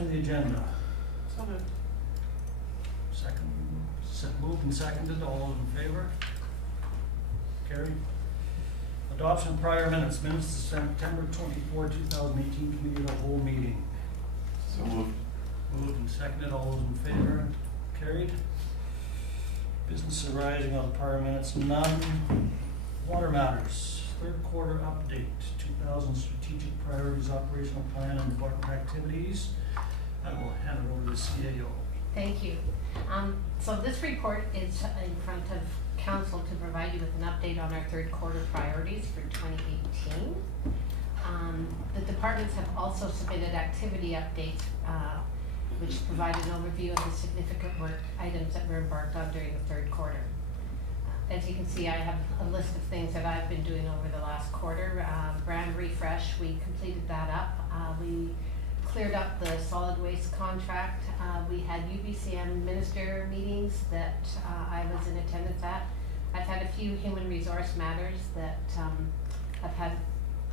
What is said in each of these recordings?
adoption of the agenda. So moved. Moved and seconded, all those in favor? Carried. Adoption of prior minutes, minutes to September 24, 2018, committee of the whole meeting. So moved. Moved and seconded, all those in favor? Carried. Business arising out of prior minutes, none. Water matters, third quarter update, 2000 strategic priorities, operational plan, and department activities. I will hand it over to the CAO. Thank you. So this report is in front of council to provide you with an update on our third quarter priorities for 2018. The departments have also submitted activity updates which provide an overview of the significant work items that were embarked on during the third quarter. As you can see, I have a list of things that I've been doing over the last quarter. Brand refresh, we completed that up. We cleared up the solid waste contract. We had UBCM minister meetings that I was in attendance at. I've had a few human resource matters that I've had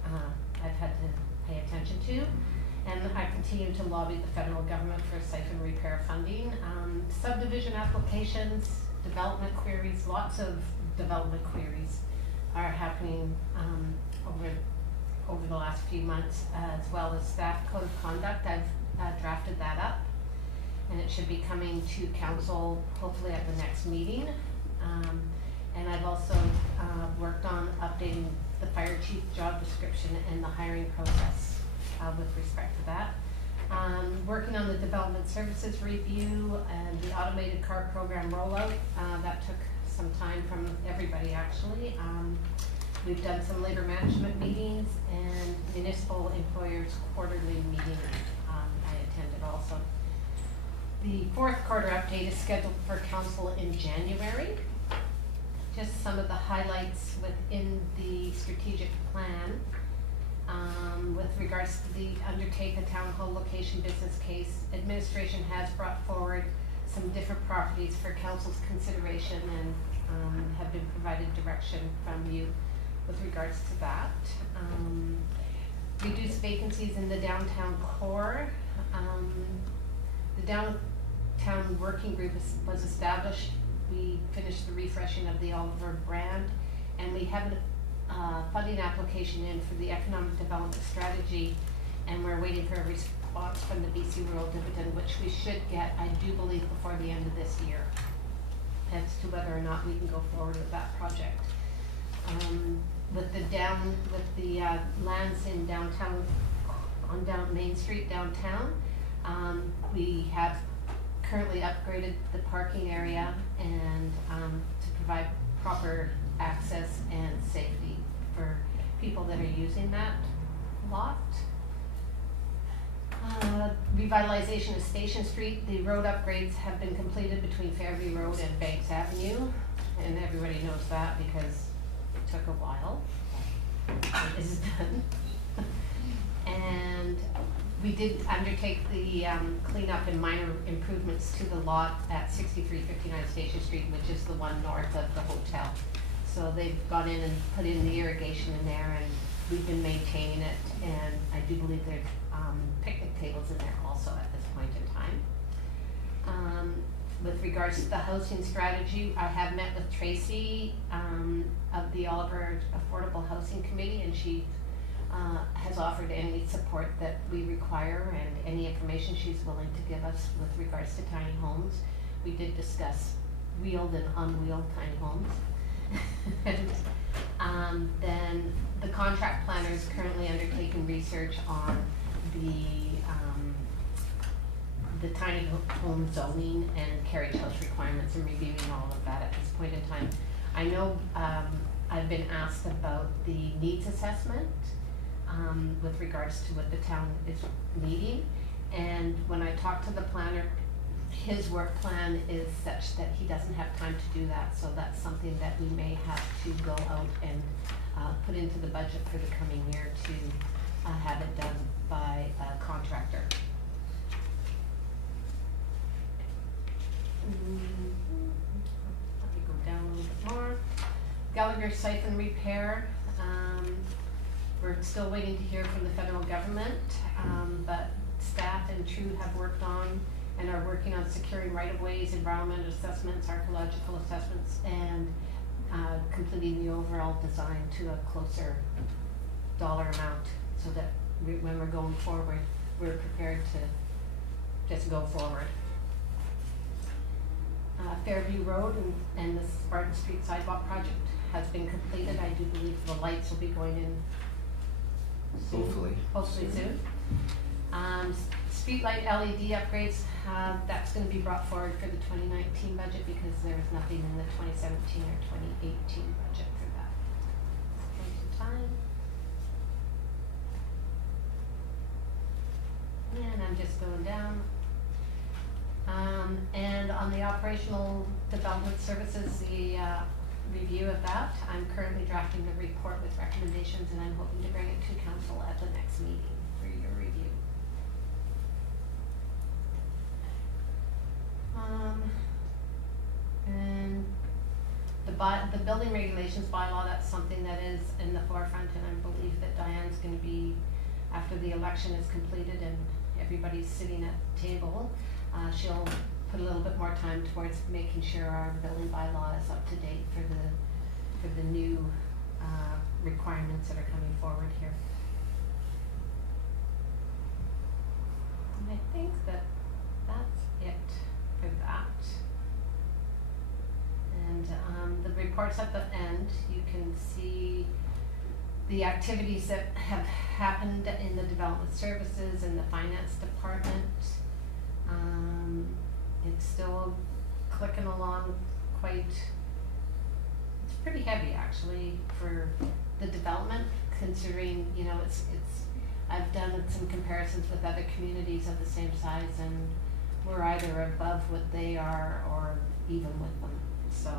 to pay attention to, and I continue to lobby the federal government for siphon repair funding. Subdivision applications, development queries, lots of development queries are happening over the last few months, as well as staff code of conduct. I've drafted that up, and it should be coming to council hopefully at the next meeting. And I've also worked on updating the fire chief job description and the hiring process with respect to that. Working on the development services review and the automated car program rollout. That took some time from everybody actually. We've done some labor management meetings and municipal employers quarterly meeting. I attended also. The fourth quarter update is scheduled for council in January. Just some of the highlights within the strategic plan. With regards to the undertake a town hall location business case, administration has brought forward some different properties for council's consideration and have been provided direction from you with regards to that. Reduce vacancies in the downtown core. The downtown working group was established. We finished the refreshing of the Oliver brand, and we have a funding application in for the economic development strategy, and we're waiting for a response from the BC Rural Dividend, which we should get, I do believe, before the end of this year, as to whether or not we can go forward with that project. With the lands in downtown, on Main Street downtown, we have currently upgraded the parking area and to provide proper access and safety for people that are using that lot. Revitalization of Station Street. The road upgrades have been completed between Fairview Road and Banks Avenue, and everybody knows that because it took a while. It is done. And we did undertake the cleanup and minor improvements to the lot at 6359 Station Street, which is the one north of the hotel. So they've gone in and put in the irrigation in there, and we've been maintaining it, and I do believe there's picnic tables in there also at this point in time. With regards to the housing strategy, I have met with Tracy of the Oliver Affordable Housing Committee, and she has offered any support that we require and any information she's willing to give us with regards to tiny homes. We did discuss wheeled and unwheeled tiny homes. And then the contract planner is currently undertaking research on the tiny home zoning and carriage house requirements and reviewing all of that at this point in time. I know I've been asked about the needs assessment with regards to what the town is needing, and when I talked to the planner, his work plan is such that he doesn't have time to do that, so that's something that we may have to go out and put into the budget for the coming year to have it done by a contractor. Let me go down a little bit more. Gallagher siphon repair. We're still waiting to hear from the federal government, but staff Staff and True have worked on and are working on securing right-of-ways, environmental assessments, archaeological assessments, and completing the overall design to a closer dollar amount, so that when we're going forward, we're prepared to just go forward. Fairview Road and the Spartan Street sidewalk project has been completed. I do believe the lights will be going in soon. Hopefully soon. Streetlight LED upgrades, that's gonna be brought forward for the 2019 budget because there is nothing in the 2017 or 2018 budget for that. Plenty of time. And I'm just going down. And on the operational development services, the review of that, I'm currently drafting the report with recommendations, and I'm hoping to bring it to council at the next meeting for your review. And the building regulations bylaw, that's something that is in the forefront, and I believe that Diane's gonna be, after the election is completed and everybody's sitting at the table, she'll put a little bit more time towards making sure our building bylaw is up to date for the new requirements that are coming forward here. And I think that that's it for that. And the reports at the end, you can see the activities that have happened in the development services and the finance department. It's still clicking along it's pretty heavy actually for the development, considering, you know, I've done some comparisons with other communities of the same size, and we're either above what they are or even with them, so.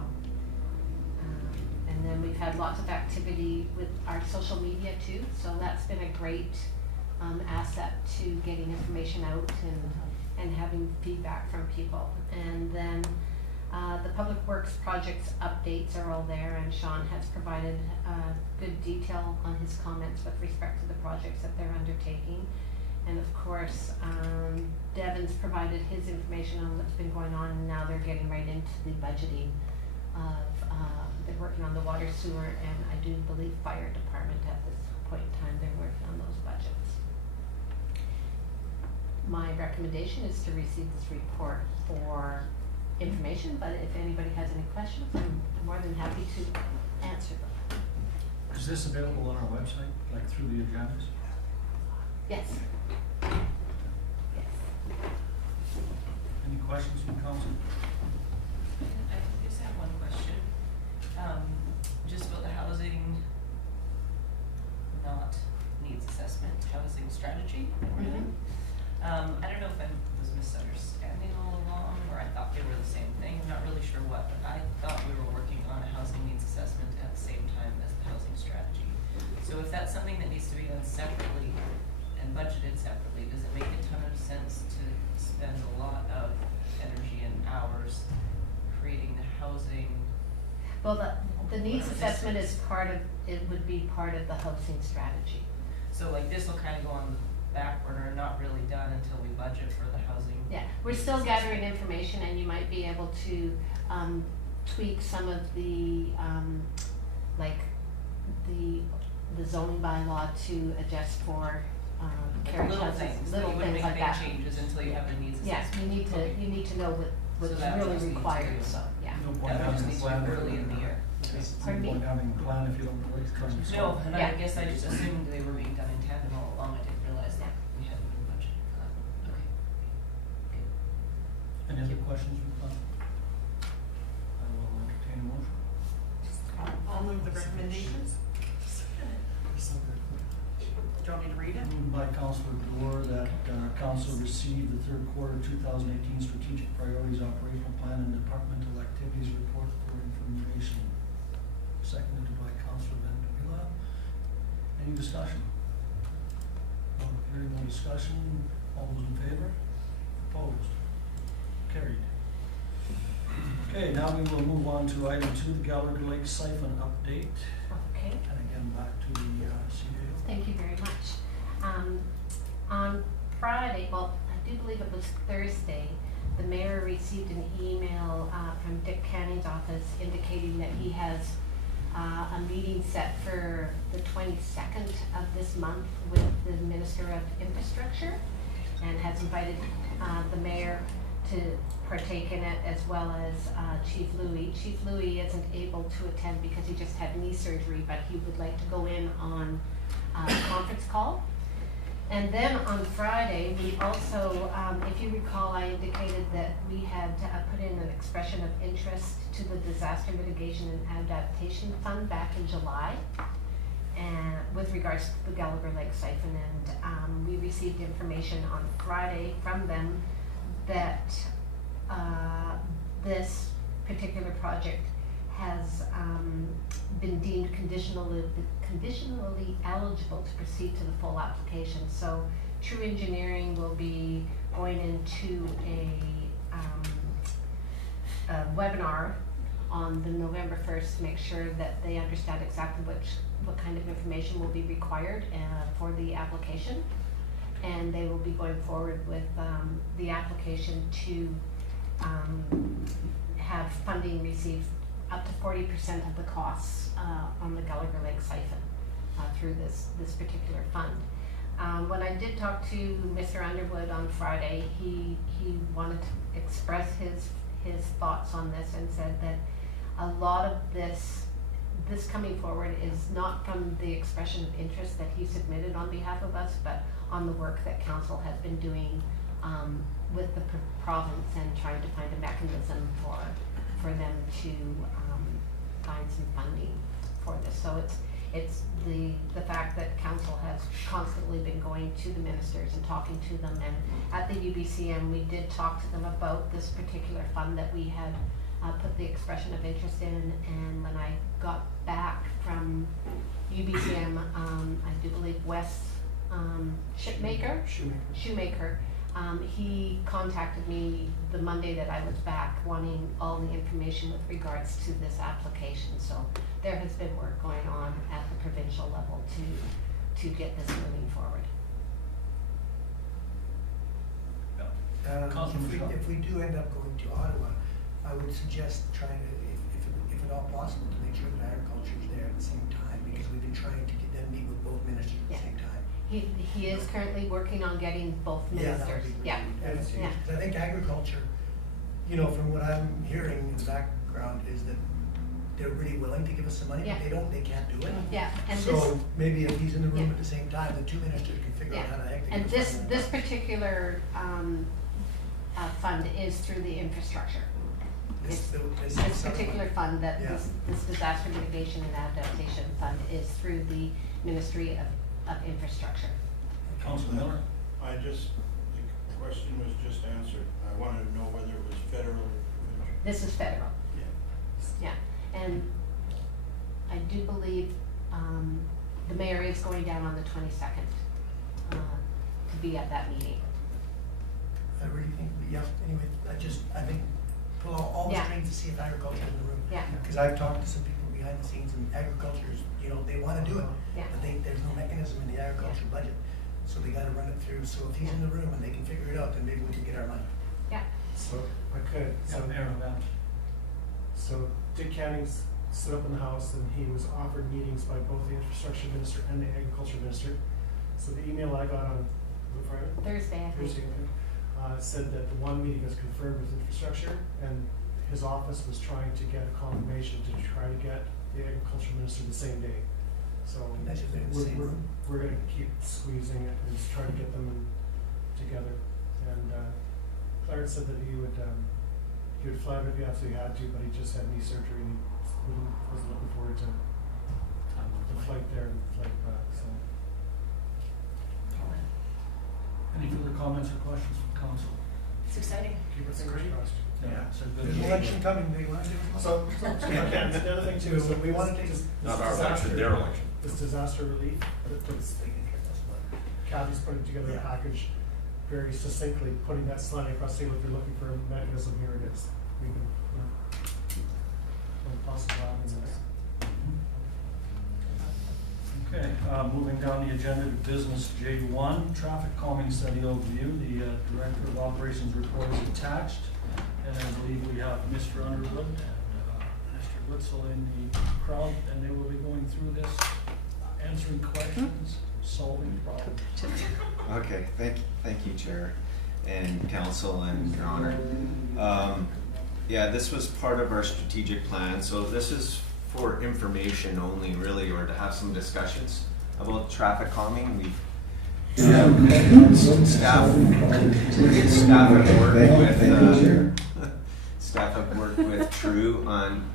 And then we've had lots of activity with our social media too, so that's been a great asset to getting information out and having feedback from people. And then the Public Works projects updates are all there, and Sean has provided good detail on his comments with respect to the projects that they're undertaking. And of course, Devin's provided his information on what's been going on, and now they're getting right into the budgeting of, they're working on the water, sewer, and I do believe fire department at this point in time, they're working on those budgets. My recommendation is to receive this report for information, but if anybody has any questions, I'm more than happy to answer them. Is this available on our website, like through the agendas? Yes. Yes. Any questions from council? I just have one question, just about the housing not needs assessment, housing strategy that we're doing. I don't know if I was misunderstanding all along, or I thought they were the same thing, I'm not really sure what, but I thought we were working on a housing needs assessment at the same time as the housing strategy. So if that's something that needs to be done separately and budgeted separately, does it make a ton of sense to spend a lot of energy and hours creating the housing? Well, the needs assessment is it would be part of the housing strategy. So like this will kind of go on the back burner, not really done until we budget for the housing. Yeah, we're still gathering information, and you might be able to tweak some of the like the zoning bylaw to adjust for carriage Little houses, things, little but you wouldn't things make like that. big changes until you have the needs Yeah, assessment. you need to know what's So that really just needs to required, be- so, yeah. No point That having just a needs to plan be if you early in don't the know. year. There's Pardon no me? point having a plan if you don't know what you're trying to No, solve. and Yeah. I guess I just assumed they were being done in tandem all along, I didn't realize that we hadn't been budgeting for that. Okay. Good. Any other questions from council? I will entertain a motion. I'll move the recommendations. Do you want me to read it? Moved by Councilor Dorr that council receive the third quarter 2018 strategic priorities, operational plan, and departmental activities report for information. Seconded by Councilor Van Davila. Any discussion? No, hearing no discussion, all those in favor? Opposed? Carried. Okay, now we will move on to item 2, the Gallagher Lake siphon update. Okay. And again, back to the CAO. Thank you very much. On Friday, well, I do believe it was Thursday, the mayor received an email from Dick Canning's office indicating that he has a meeting set for the 22nd of this month with the Minister of Infrastructure, and has invited the mayor to partake in it, as well as Chief Louis. Chief Louis isn't able to attend because he just had knee surgery, but he would like to go in on a conference call. And then on Friday, we also, if you recall, I indicated that we had put in an expression of interest to the Disaster Mitigation and Adaptation Fund back in July, and with regards to the Gallagher Lake siphon. And we received information on Friday from them that this particular project has been deemed conditionally eligible to proceed to the full application. So True Engineering will be going into a webinar on the November 1st to make sure that they understand exactly what kind of information will be required for the application. And they will be going forward with the application to have funding received up to 40% of the costs on the Gallagher Lake siphon through this particular fund. When I did talk to Mr. Underwood on Friday, he wanted to express his thoughts on this, and said that a lot of this coming forward is not from the expression of interest that he submitted on behalf of us, but on the work that council has been doing with the province, and trying to find a mechanism for them to find some funding for this. So it's the fact that council has constantly been going to the ministers and talking to them, and at the UBCM we did talk to them about this particular fund that we had put the expression of interest in. And when I got back from UBCM, I do believe Wes Shoemaker, he contacted me the Monday that I was back, wanting all the information with regards to this application. So there has been work going on at the provincial level to get this moving forward. If we do end up going to Ottawa, I would suggest trying to, if at all possible, to make sure that agriculture is there at the same time, because we've been trying to get them meet with both ministers at the same time. He is currently working on getting both ministers. Yeah, that would be really good. 'Cause I think agriculture, from what I'm hearing in the background, is that they're really willing to give us some money, Yeah. but they can't do it. Yeah, and So maybe if he's in the room Yeah. at the same time, the two ministers can figure out how the heck they and can this fund this that. particular fund is through the infrastructure. This particular fund that Yeah. this disaster mitigation and adaptation fund is through the Ministry of Infrastructure. Councilor Miller? The question was just answered. I wanted to know whether it was federal or provincial. This is federal. Yeah. Yeah, and I do believe the mayor is going down on the 22nd to be at that meeting. I really think, anyway, I think pull all the Yeah. strings to see if agriculture is in the room. Yeah. Because I've talked to some people behind the scenes, and agriculture's, they wanna do it, Yeah. but there's no mechanism in the agriculture budget, so they gotta run it through. So if he's in the room and they can figure it out, then maybe we can get our money. Yeah. So, I could, Yeah, Mayor Van. so Dick Canning's stood up in the House, and he was offered meetings by both the infrastructure minister and the agriculture minister. So the email I got on, was it Friday? Thursday, I think. Thursday, I think, said that the one meeting was confirmed with infrastructure, and his office was trying to get a confirmation to try to get the agriculture minister the same day. So That's if they're in the same room. we're gonna keep squeezing it and try to get them together. And Clarence said that he would fly it if he absolutely had to, but he just had knee surgery, and he wasn't looking forward to the flight there and the flight back, so. Any further comments or questions from council? It's exciting. Keep our fingers crossed. Yeah, it's a good. There's an election coming, they wanna do it. So, again, the other thing too is that We wanna take- Not our election, their election. This disaster relief, Kathy's putting together a package very succinctly, putting that slide across, saying what they're looking for, a mechanism, here it is. We can, possible avenues. Okay, moving down the agenda to business J1, traffic calming study overview. The Director of Operations report is attached. And I believe we have Mr. Underwood and Mr. Witzel in the crowd, and they will be going through this, answering questions, solving problems. Okay, thank you, Chair and Council and Your Honor. Yeah, this was part of our strategic plan, so this is for information only, really, or to have some discussions about traffic calming. We've staff have worked with True on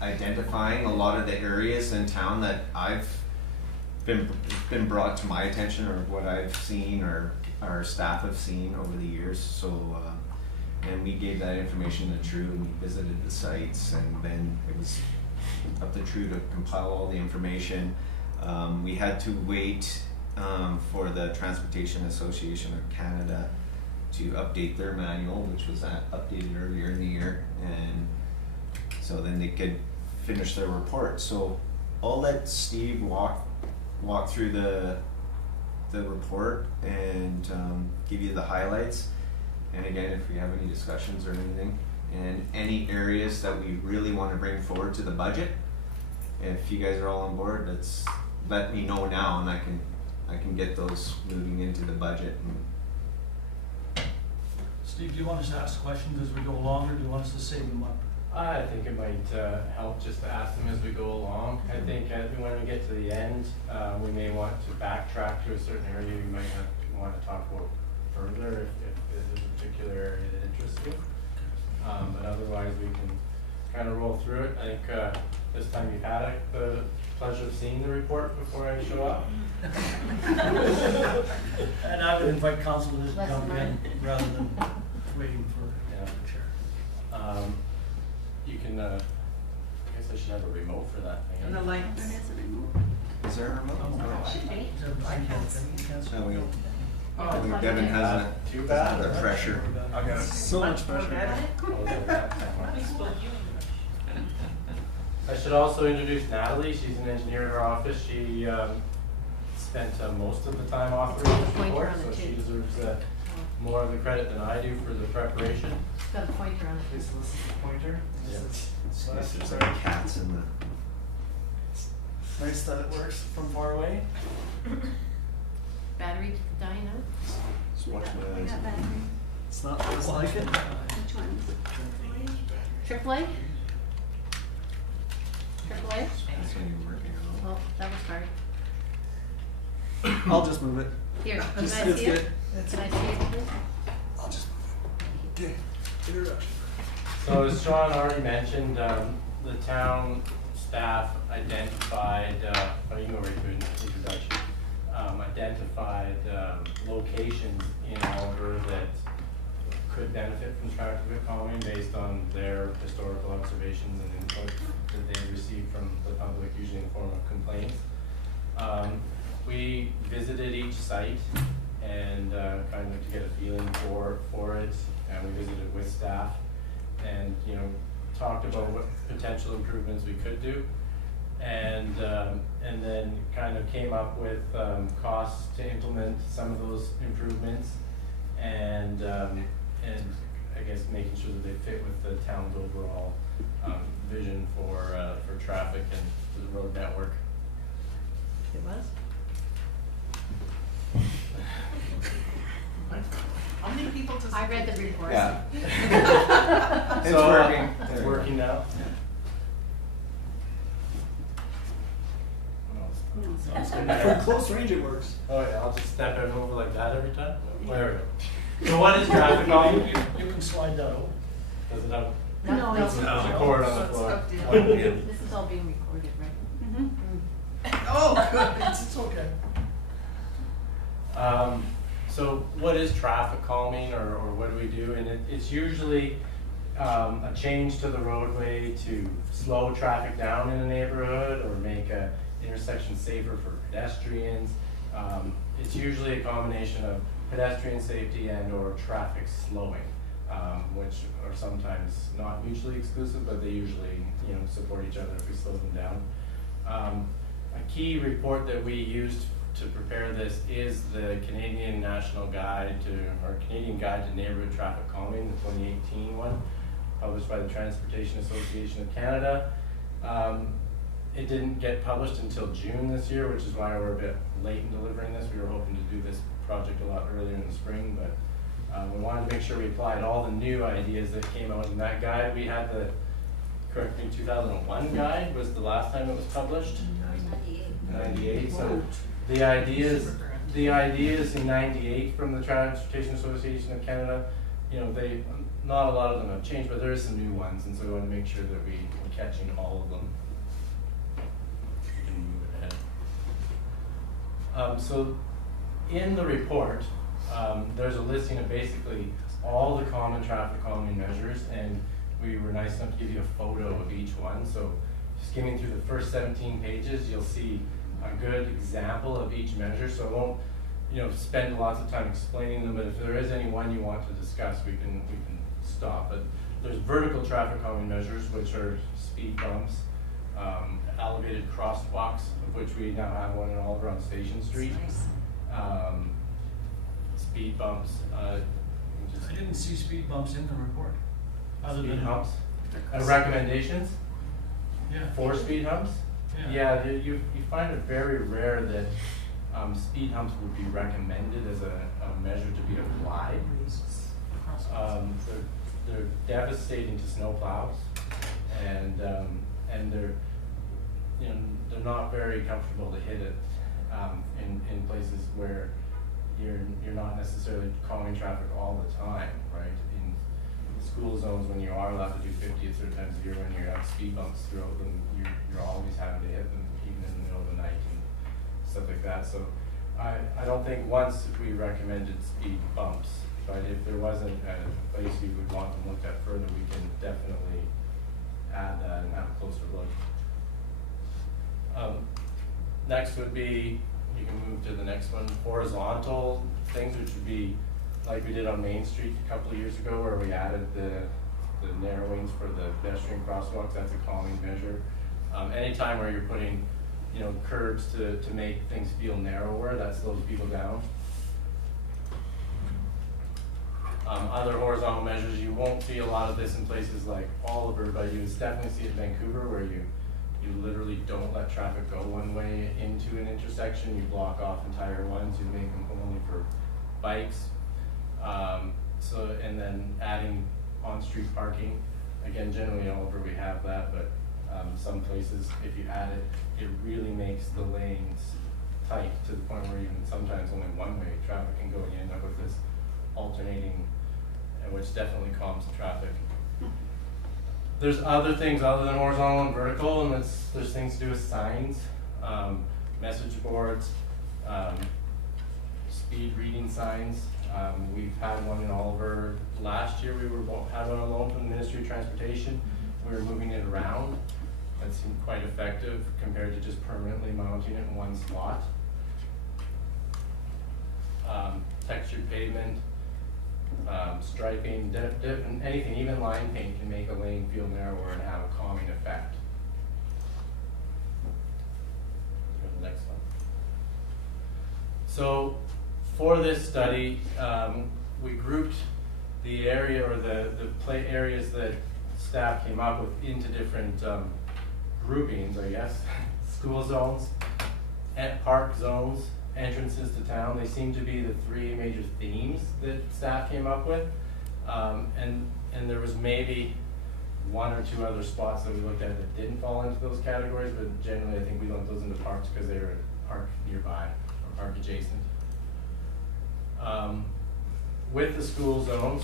identifying a lot of the areas in town that I've been brought to my attention, or what I've seen or our staff have seen over the years. So and we gave that information to True, and we visited the sites, and then it was up to True to compile all the information. We had to wait for the Transportation Association of Canada to update their manual, which was updated earlier in the year, and so then they could finish their report. So I'll let Steve walk through the report and give you the highlights. And again, if we have any discussions or anything, and any areas that we really want to bring forward to the budget, if you guys are all on board, let me know now, and I can get those moving into the budget. Steve, do you want us to ask questions as we go along, or do you want us to save them up? I think it might help just to ask them as we go along. I think when we get to the end, we may want to backtrack to a certain area. We might want to talk about further if there's a particular area that interests you. But otherwise, we can kind of roll through it. I think this time you've had the pleasure of seeing the report before I show up. And I would invite council to just Less jump in than rather than waiting for the chair. You can, I guess I should have a remote for that thing. And the light. Is there a remote? Oh, Should be. Is there a No, we- Oh, Devin has Too a bad. the pressure. I got it. So much pressure. I should also introduce Natalie. She's an engineer in our office. She spent most of the time authoring this Pointer report, on so it she too. deserves more of the credit than I do for the preparation. It's got a pointer on it. Okay, so this is the pointer. Yeah. There's like cats in the. Nice that it works from far away. Battery dying out? Just watch my eyes. It's not just like it. AAA? AAA? That's when you're working on. Oh, that was hard. I'll just move it. Here, can I Just- see it's it? good. Can I see it, please? I'll just move it. Okay, introduction. So as Sean already mentioned, the town staff identified, you can go right to introduction, identified locations in Oliver that could benefit from traffic calming based on their historical observations and input that they received from the public, usually in the form of complaints. We visited each site and kind of to get a feeling for it, and we visited with staff and talked about what potential improvements we could do, and then kind of came up with costs to implement some of those improvements, and I guess making sure that they fit with the town's overall vision for traffic and for the road network. It was? How many people does? I read the report. Yeah. It's So, working. It's There we go. working now. From close range it works. Oh yeah, I'll just step it over like that every time? There we go. So what is traffic calming? You can slide that over. Does it have, No, it's, there's a cord on the it's floor? up to- Oh, yeah. this is all being recorded, right? Oh, good, it's okay. So what is traffic calming, or what do we do? And it's usually a change to the roadway to slow traffic down in a neighborhood or make a intersection safer for pedestrians. It's usually a combination of pedestrian safety and or traffic slowing, which are sometimes not mutually exclusive, but they usually support each other if we slow them down. a key report that we used to prepare this is the Canadian National Guide to, or Canadian Guide to Neighborhood Traffic Calming, the 2018 one, published by the Transportation Association of Canada. It didn't get published until June this year, which is why we're a bit late in delivering this. We were hoping to do this project a lot earlier in the spring, but we wanted to make sure we applied all the new ideas that came out in that guide. We had the, correct me, 2001 guide was the last time it was published. 98. So the ideas in 98 from the Transportation Association of Canada, you know, they, not a lot of them have changed, but there is some new ones, and so we want to make sure that we're catching all of them. You can move ahead. So in the report, there's a listing of basically all the common traffic calming measures, and we were nice enough to give you a photo of each one. So skimming through the first 17 pages, you'll see a good example of each measure. So I won't, you know, spend lots of time explaining them, but if there is any one you want to discuss, we can stop. But there's vertical traffic calming measures, which are speed bumps, elevated crosswalks, of which we now have one in Oliver on Station Street. Speed bumps. I didn't see speed bumps in the report. Other Speed than humps. Recommendations Yeah. for speed humps. Yeah, you find it very rare that speed humps would be recommended as a measure to be applied. They're devastating to snowplows, and they're, you know, they're not very comfortable to hit it in places where you're not necessarily calming traffic all the time, right? In school zones, when you are allowed to do 50 at certain times of year, when you have speed bumps throughout them, you're always having to hit them, even in the middle of the night and stuff like that. So I don't think once we recommended speed bumps, but if there wasn't a place we would want them looked at further, we can definitely add that and have a closer look. Next would be, you can move to the next one, horizontal things, which would be like we did on Main Street a couple of years ago, where we added the narrowings for the pedestrian crosswalks. That's a calming measure. Anytime where you're putting, you know, curbs to make things feel narrower, that slows people down. Other horizontal measures, you won't see a lot of this in places like Oliver, but you definitely see it in Vancouver, where you literally don't let traffic go one way into an intersection. You block off entire ones. You make them only for bikes. And then adding on-street parking. Again, generally in Oliver we have that, but some places, if you add it, it really makes the lanes tight to the point where even sometimes only one-way traffic can go. You end up with this alternating, which definitely calms the traffic. There's other things other than horizontal and vertical, and there's things to do with signs, message boards, speed reading signs. We've had one in Oliver last year. We had one on loan from the Ministry of Transportation. We were moving it around. That seemed quite effective compared to just permanently mounting it in one slot. Textured pavement, striping, anything, even line paint can make a lane feel narrower and have a calming effect. Go to the next one. So for this study, we grouped the area, or the play areas that staff came up with, into different groupings, I guess. School zones, park zones, entrances to town. They seem to be the three major themes that staff came up with. And there was maybe one or two other spots that we looked at that didn't fall into those categories, but generally I think we lumped those into parks because they were park nearby or park adjacent. With the school zones,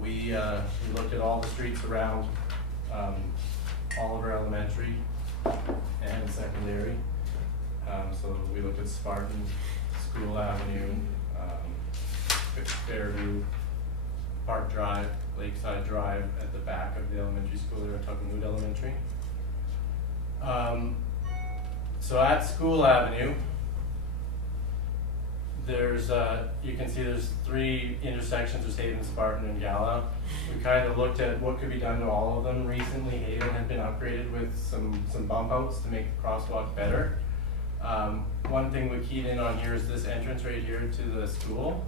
we looked at all the streets around Oliver Elementary and secondary. So we looked at Spartan, School Avenue, Fairview, Park Drive, Lakeside Drive at the back of the elementary school there at Tuckahoe Elementary. So at School Avenue, there's, you can see there's 3 intersections, there's Haven, Spartan, and Gala. We kind of looked at what could be done to all of them. Recently, Haven had been upgraded with some bump outs to make the crosswalk better. One thing we keyed in on here is this entrance right here to the school.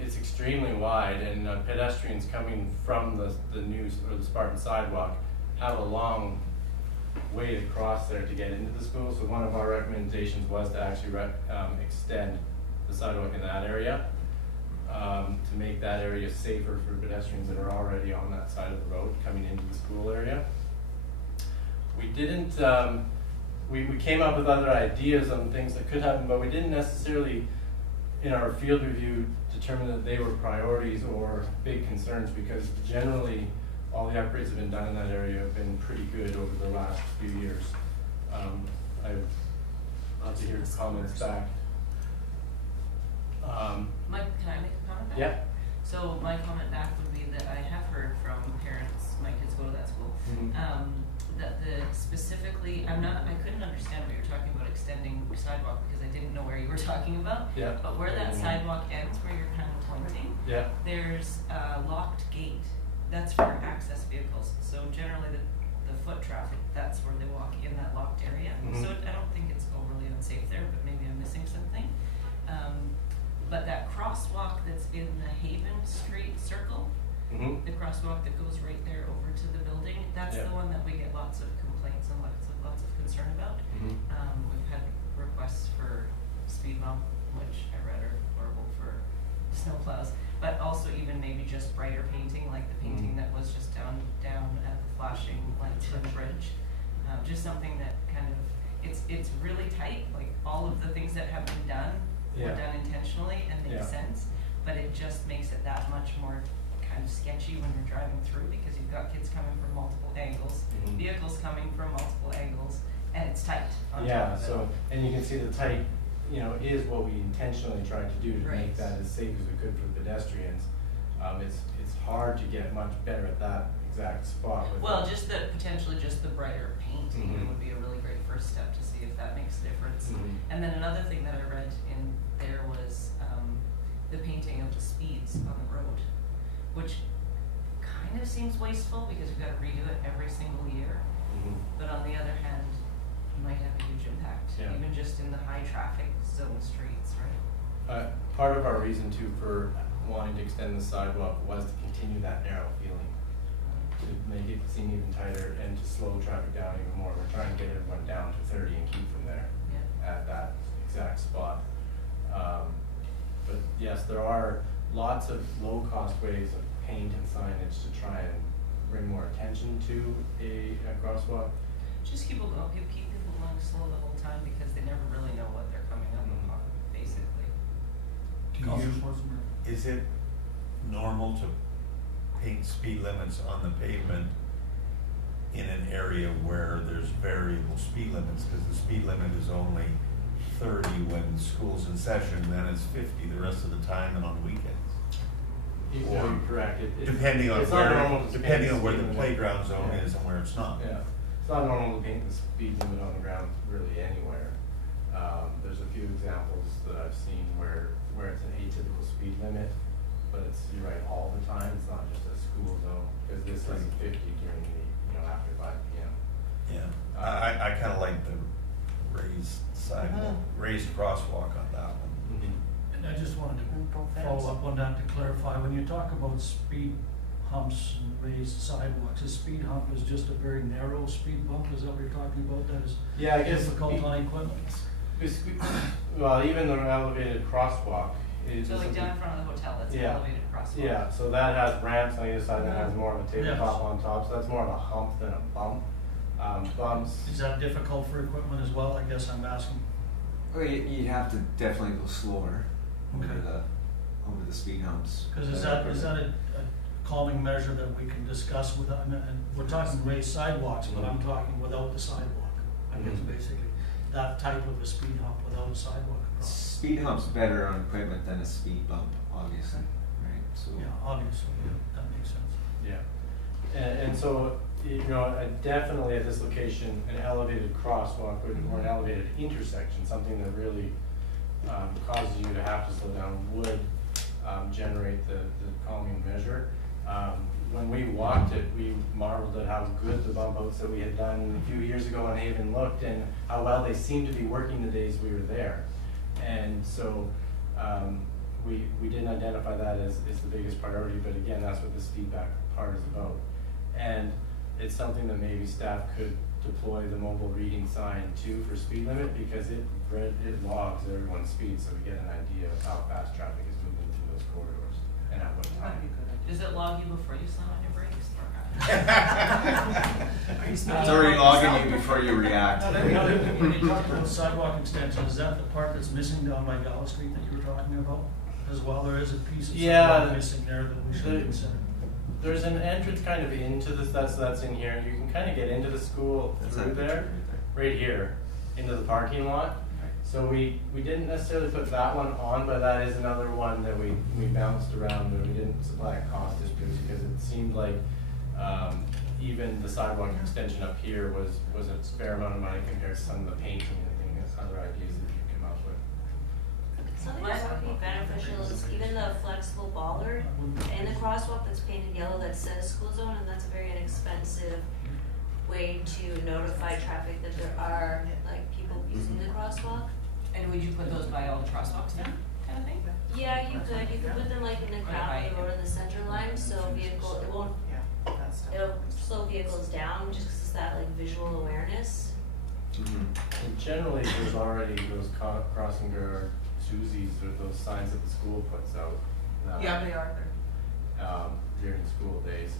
It's extremely wide, and pedestrians coming from the new, or the Spartan sidewalk have a long way to cross there to get into the school. So one of our recommendations was to actually extend the sidewalk in that area to make that area safer for pedestrians that are already on that side of the road coming into the school area. We didn't, we came up with other ideas on things that could happen, but we didn't necessarily, in our field review, determine that they were priorities or big concerns, because generally all the upgrades have been done in that area have been pretty good over the last few years. I'd love to hear comments back. Mike, can I make a comment back? Yeah. So my comment back would be that I have heard from parents, my kids go to that school, that specifically, I couldn't understand what you were talking about extending sidewalk, because I didn't know where you were talking about. Yeah. But where that sidewalk ends, where you're kind of pointing, Yeah. there's a locked gate. That's for access vehicles. So generally the foot traffic, that's where they walk, in that locked area. So I don't think it's overly unsafe there, but maybe I'm missing something. But that crosswalk that's in the Haven Street circle, the crosswalk that goes right there over to the building, that's the one that we get lots of complaints and lots of concern about. We've had requests for speed bump, which I read are horrible for snowplows, but also even maybe just brighter painting, like the painting that was just down at the flashing lights on the bridge. Just something that kind of, it's really tight, like all of the things that have been done were done intentionally and make sense, but it just makes it that much more kind of sketchy when you're driving through, because you've got kids coming from multiple angles, vehicles coming from multiple angles, and it's tight on top of it. So, and you can see the tight, you know, is what we intentionally tried to do to make that as safe as we could for pedestrians. It's hard to get much better at that exact spot. Well, just potentially just the brighter painting would be a really great first step to see if that makes a difference. And then another thing that I read in there was the painting of the speeds on the road, which kind of seems wasteful because we've got to redo it every single year. But on the other hand, it might have a huge impact, even just in the high traffic zone streets, right? Part of our reason too for wanting to extend the sidewalk was to continue that narrow feeling, to make it seem even tighter and to slow traffic down even more. We're trying to get everyone down to 30 and keep them there at that exact spot. But yes, there are lots of low-cost ways of paint and signage to try and bring more attention to a crosswalk. Just keep people going slow the whole time, because they never really know what they're coming up on, basically. Is it normal to paint speed limits on the pavement in an area where there's variable speed limits? Because the speed limit is only 30 when school's in session, then it's 50 the rest of the time and on weekends. You're correct. Depending on it's not normal to depending paint on where speed the limit. playground zone is and where it's not. Yeah, it's not normal to paint the speed limit on the ground really anywhere. There's a few examples that I've seen where it's an atypical speed limit, but it's, you're right, all the time. It's not just a school zone, because this is 50 during the, after 5 p.m. Yeah, I kind of like the raised sidewalk, raised crosswalk on that one. And I just wanted to follow up on that to clarify, when you talk about speed humps and raised sidewalks, a speed hump is just a very narrow speed bump, is that what you're talking about, that is Yeah, I guess difficult on equipment? Well, even the elevated crosswalk is. So like down in front of the hotel, that's an elevated crosswalk. Yeah, so that has ramps on either side, and has more of a tabletop on top, so that's more of a hump than a bump. Bumps. Is that difficult for equipment as well, I guess I'm asking? Well, you'd have to definitely go slower Okay. over the speed humps. Because is that a calming measure that we can discuss with, and we're talking raised sidewalks, but I'm talking without the sidewalk, I guess basically. That type of a speed hump without a sidewalk across. Speed hump's better on equipment than a speed bump, obviously, right? So. Yeah, obviously, that makes sense. Yeah, and so, definitely at this location, an elevated crosswalk or an elevated intersection, something that really causes you to have to slow down would generate the calming measure. When we walked it, we marveled at how good the bump outs that we had done a few years ago on Haven looked, and how well they seemed to be working the days we were there. And so we didn't identify that as the biggest priority, but again, that's what this feedback part is about. And it's something that maybe staff could deploy the mobile reading sign too for speed limit, because it logs everyone's speed, so we get an idea of how fast traffic is moving through those corridors and at what That'd be time. good. Does it log you before you slam on your brakes? Are you It's speaking already about logging yourself? you before you react. When you talk about sidewalk extension, is that the part that's missing down by Gala Street that you were talking about as well? There is a piece of Yeah, sidewalk missing there that we should consider. There's an entrance kind of into this, that's in here. You can kind of get into the school That's through that there, picture right here, into the parking lot. So we didn't necessarily put that one on, but that is another one that we bounced around, but we didn't supply a cost distribution because it seemed like even the sidewalk extension up here was a fair amount of money compared to some of the painting and other ideas that you come up with. Something that would be beneficial is even the flexible bollard and the crosswalk that's painted yellow that says school zone, and that's a very inexpensive way to notify traffic that there are like people using the crosswalk. And would you put those by all the crosswalks then, kind of thing? Yeah, you could put them like in the crowd of the road in the center line, so it won't, it'll slow vehicles down just 'cause it's that like visual awareness. And generally, there's already those crossing guard Susies or those signs that the school puts out. Yeah, they are there. During school days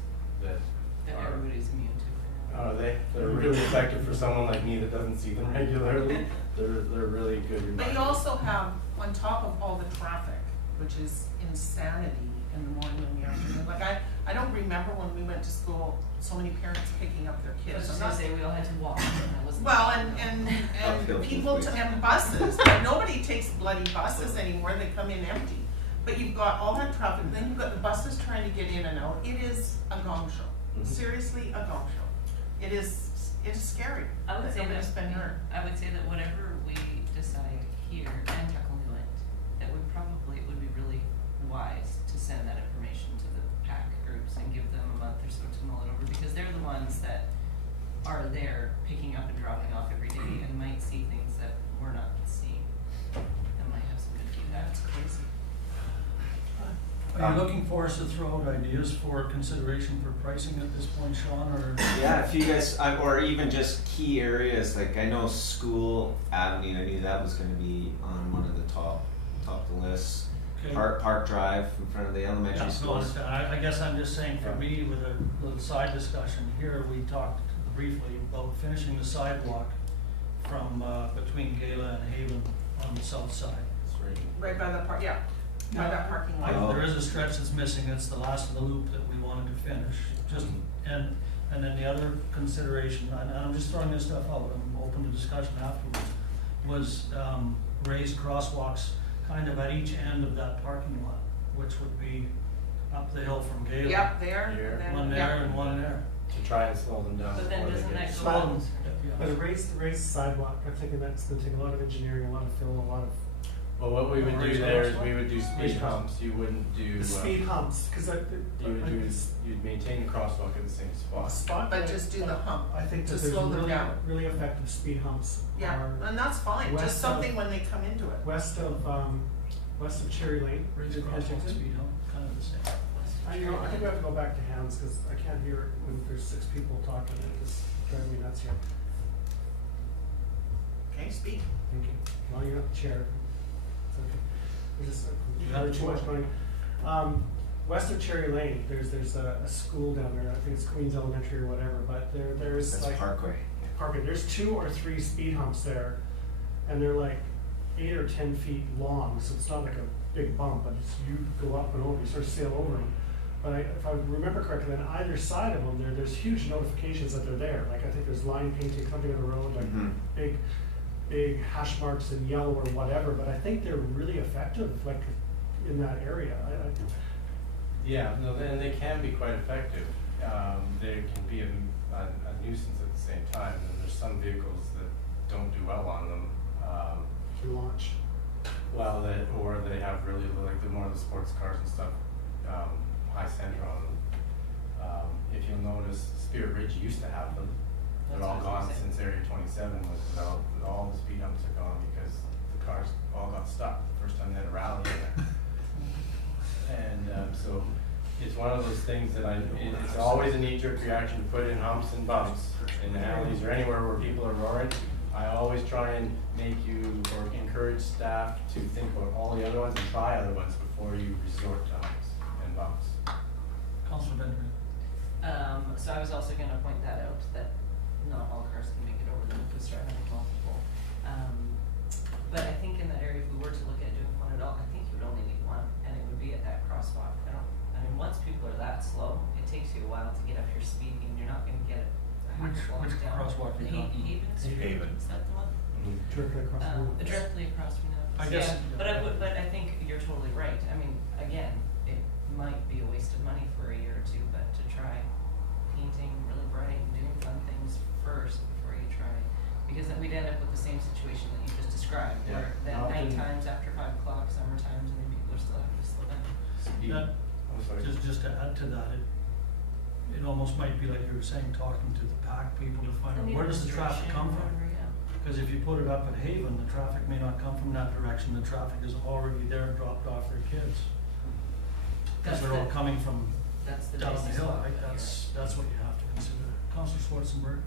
that That are. everybody's immune to. They're really effective for someone like me that doesn't see them regularly. They're really good reminders. But you also have, on top of all the traffic, which is insanity in the morning and the afternoon, like I don't remember when we went to school, so many parents picking up their I was kids. just I'm gonna not- say, we all had to walk, and that wasn't. Well, Uphill and people both ways. and buses, but nobody takes bloody buses anymore, they come in empty. But you've got all that traffic, then you've got the buses trying to get in and out, it is a gong show, Mhm. seriously, a gong show. It is scary. I would that say that, nobody's been hurt. I would say that whatever we decide here and Tuckahoe, that would probably, it would be really wise to send that information to the PAC groups and give them a month or so to mull it over, because they're the ones that are there picking up and dropping off every day and might see things that we're not seeing, and might have some good feedback. That's crazy. Are you looking for us to throw out ideas for consideration for pricing at this point, Sean, or? Yeah, if you guys, or even just key areas, like I know School Avenue, I knew that was gonna be on one of the top of the list. Okay. Park Drive in front of the elementary Yeah, no, schools. I guess I'm just saying, for me, with a little side discussion here, we talked briefly about finishing the sidewalk from, between Gala and Haven on the south side. It's right. Right by the park, yeah, by that parking lot. Oh. There is a stretch that's missing, it's the last of the loop that we wanted to finish, just, and then the other consideration, and I'm just throwing this stuff out, I'm open to discussion afterwards, was, raised crosswalks kind of at each end of that parking lot, which would be up the hill from Gala. Yep, there, Here. and then, One there yeah. and one there. To try and slow them down. But then before they doesn't get- that go Slow out? them, But yeah. a raised sidewalk, I'm thinking that's gonna take a lot of engineering, a lot of fill, a lot of Well, what we would do Raised there is crosswalk? we would do speed Raised humps, you wouldn't do. the speed humps, cause You'd maintain the crosswalk at the same spot. spot. But just do the hump I think to that there's slow them really, down. really effective speed humps Yeah, are and that's fine, west just of- something when they come into it. west of Cherry Lane. Raised in crosswalk, Edgerton. speed hump, kind of the same. I think we have to go back to hands, cause I can't hear it when there's 6 people talking, it just drives me nuts here. Okay, speak. Thank you. Well, you're not the chair. It's okay. There's just, You got it, too much George. going. West of Cherry Lane, there's a school down there, I think it's Queens Elementary or whatever, but there's That's like. Parkway. Parking, there's 2 or 3 speed humps there, and they're like 8 or 10 feet long, so it's not like a big bump, but it's, you go up and over, you sort of sail over them. But if I remember correctly, on either side of them, there's huge notifications that they're there, like I think there's line painting coming on the road, like Mhm. big hash marks in yellow or whatever, but I think they're really effective, like in that area. Yeah, no, and they can be quite effective. They can be a nuisance at the same time, and there's some vehicles that don't do well on them. To launch. Well, or they have really like the more of the sports cars and stuff, high center on them. If you'll notice, Spirit Ridge used to have them. They're That's all what I was gone gonna say. since Area 27 was developed. All the speed humps are gone because the cars all got stuck the first time they had a rally there. And so it's one of those things that it's always a knee-jerk reaction to put in humps and bumps in the alleys or anywhere where people are roaring. I always try and make you or encourage staff to think about all the other ones and try other ones before you resort to humps and bumps. Councillor Benjamin. So I was also gonna point that out, that not all cars can make it over them if we start having multiple. But I think in that area, if we were to look at doing one at all, I think you would only need one, and it would be at that crosswalk. I mean, once people are that slow, it takes you a while to get up your speed, and you're not gonna get a half a block Which down. crosswalk are you talking? Haven Street, Haven. is that the one? Directly across the road. Directly across from the I office. guess- Yeah, but I think you're totally right. I mean, again, it might be a waste of money for a year or two, but to try painting really bright and doing fun things first before you try, because then we'd end up with the same situation that you just described, where Yeah. then Often- night times after 5 o'clock, summer times, and then people are still having to slow down. Speed. That- I'm sorry. Just to add to that, it almost might be like you were saying, talking to the PAC people to find out, where does the traffic come from? Because if you put it up at Haven, the traffic may not come from that direction, the traffic is already there, dropped off their kids. Because That's they're all the- coming from That's the down the dicey hill, spot, right? you're That's what you have to consider. Councillor Schwarzenberg?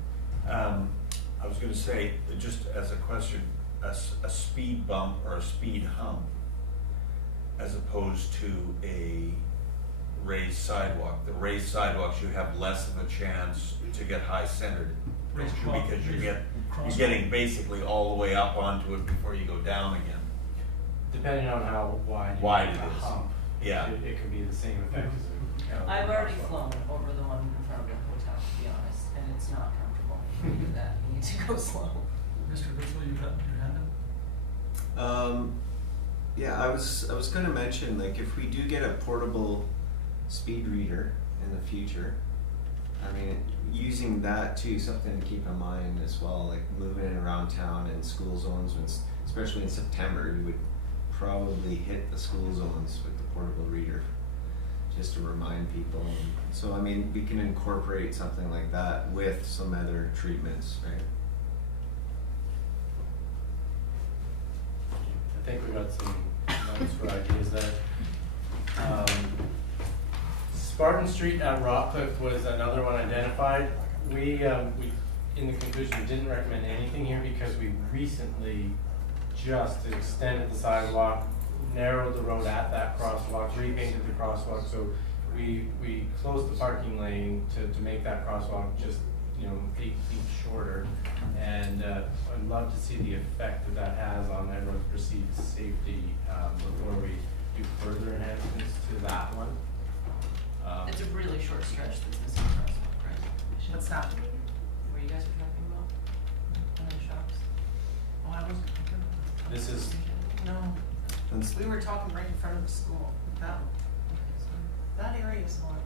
I was gonna say, just as a question, a speed bump or a speed hump as opposed to a raised sidewalk. The raised sidewalks, you have less of a chance to get high centered. Raised Because you're crosswalk. getting basically all the way up onto it before you go down again. Depending on how wide you Wide make it the is. hump, Yeah. it could be the same effect as a. I've already flown over the one in front of the hotel, to be honest, and it's not comfortable to do that. You need to go slow. Mr. Ritchell, you got your hand up? Yeah, I was gonna mention, like, if we do get a portable speed reader in the future, I mean, using that too, something to keep in mind as well, like moving it around town in school zones, especially in September, we would probably hit the school zones with the portable reader, just to remind people. So, I mean, we can incorporate something like that with some other treatments, right? I think we got some notes for ideas there. Spartan Street at Rockcliffe was another one identified. We in the conclusion didn't recommend anything here because we recently just extended the sidewalk, narrowed the road at that crosswalk, repainted the crosswalk, so we closed the parking lane to make that crosswalk just 8 feet shorter. And I'd love to see the effect that has on everyone's perceived safety before we do further enhancements to that one. It's a really short stretch that's missing a crosswalk, right? What's that? Where you guys are talking about? One of the shops? Oh, I wasn't thinking of that. This is, No, we were talking right in front of the school. That area is not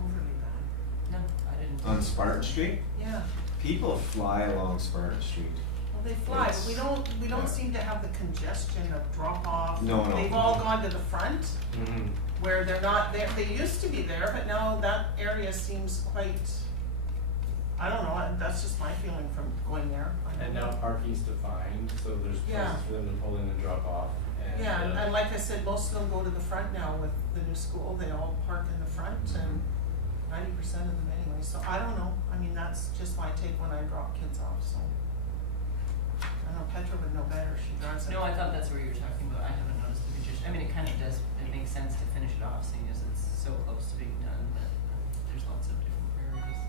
overly bad. No, I didn't. On Spartan Street, Yeah, people fly along Spartan Street. well, they fly, but we Yeah. don't seem to have the congestion of drop off. No. They've all gone to the front mhm. where they're not there. They used to be there, but now that area seems quite, I don't know, that's just my feeling from going there. I don't And know. now parking's defined, so there's Yeah. places for them to pull in and drop off. And, Yeah, and like I said, most of them go to the front now with the new school, they all park in the front and 90% of them anyway, so I don't know, I mean, that's just my take when I drop kids off, so. I don't know, Petra would know better, she drives it. No, I thought that's where you were talking about. I haven't noticed the congestion. I mean, it kind of does, it makes sense to finish it off, seeing as it's so close to being done, but there's lots of different priorities.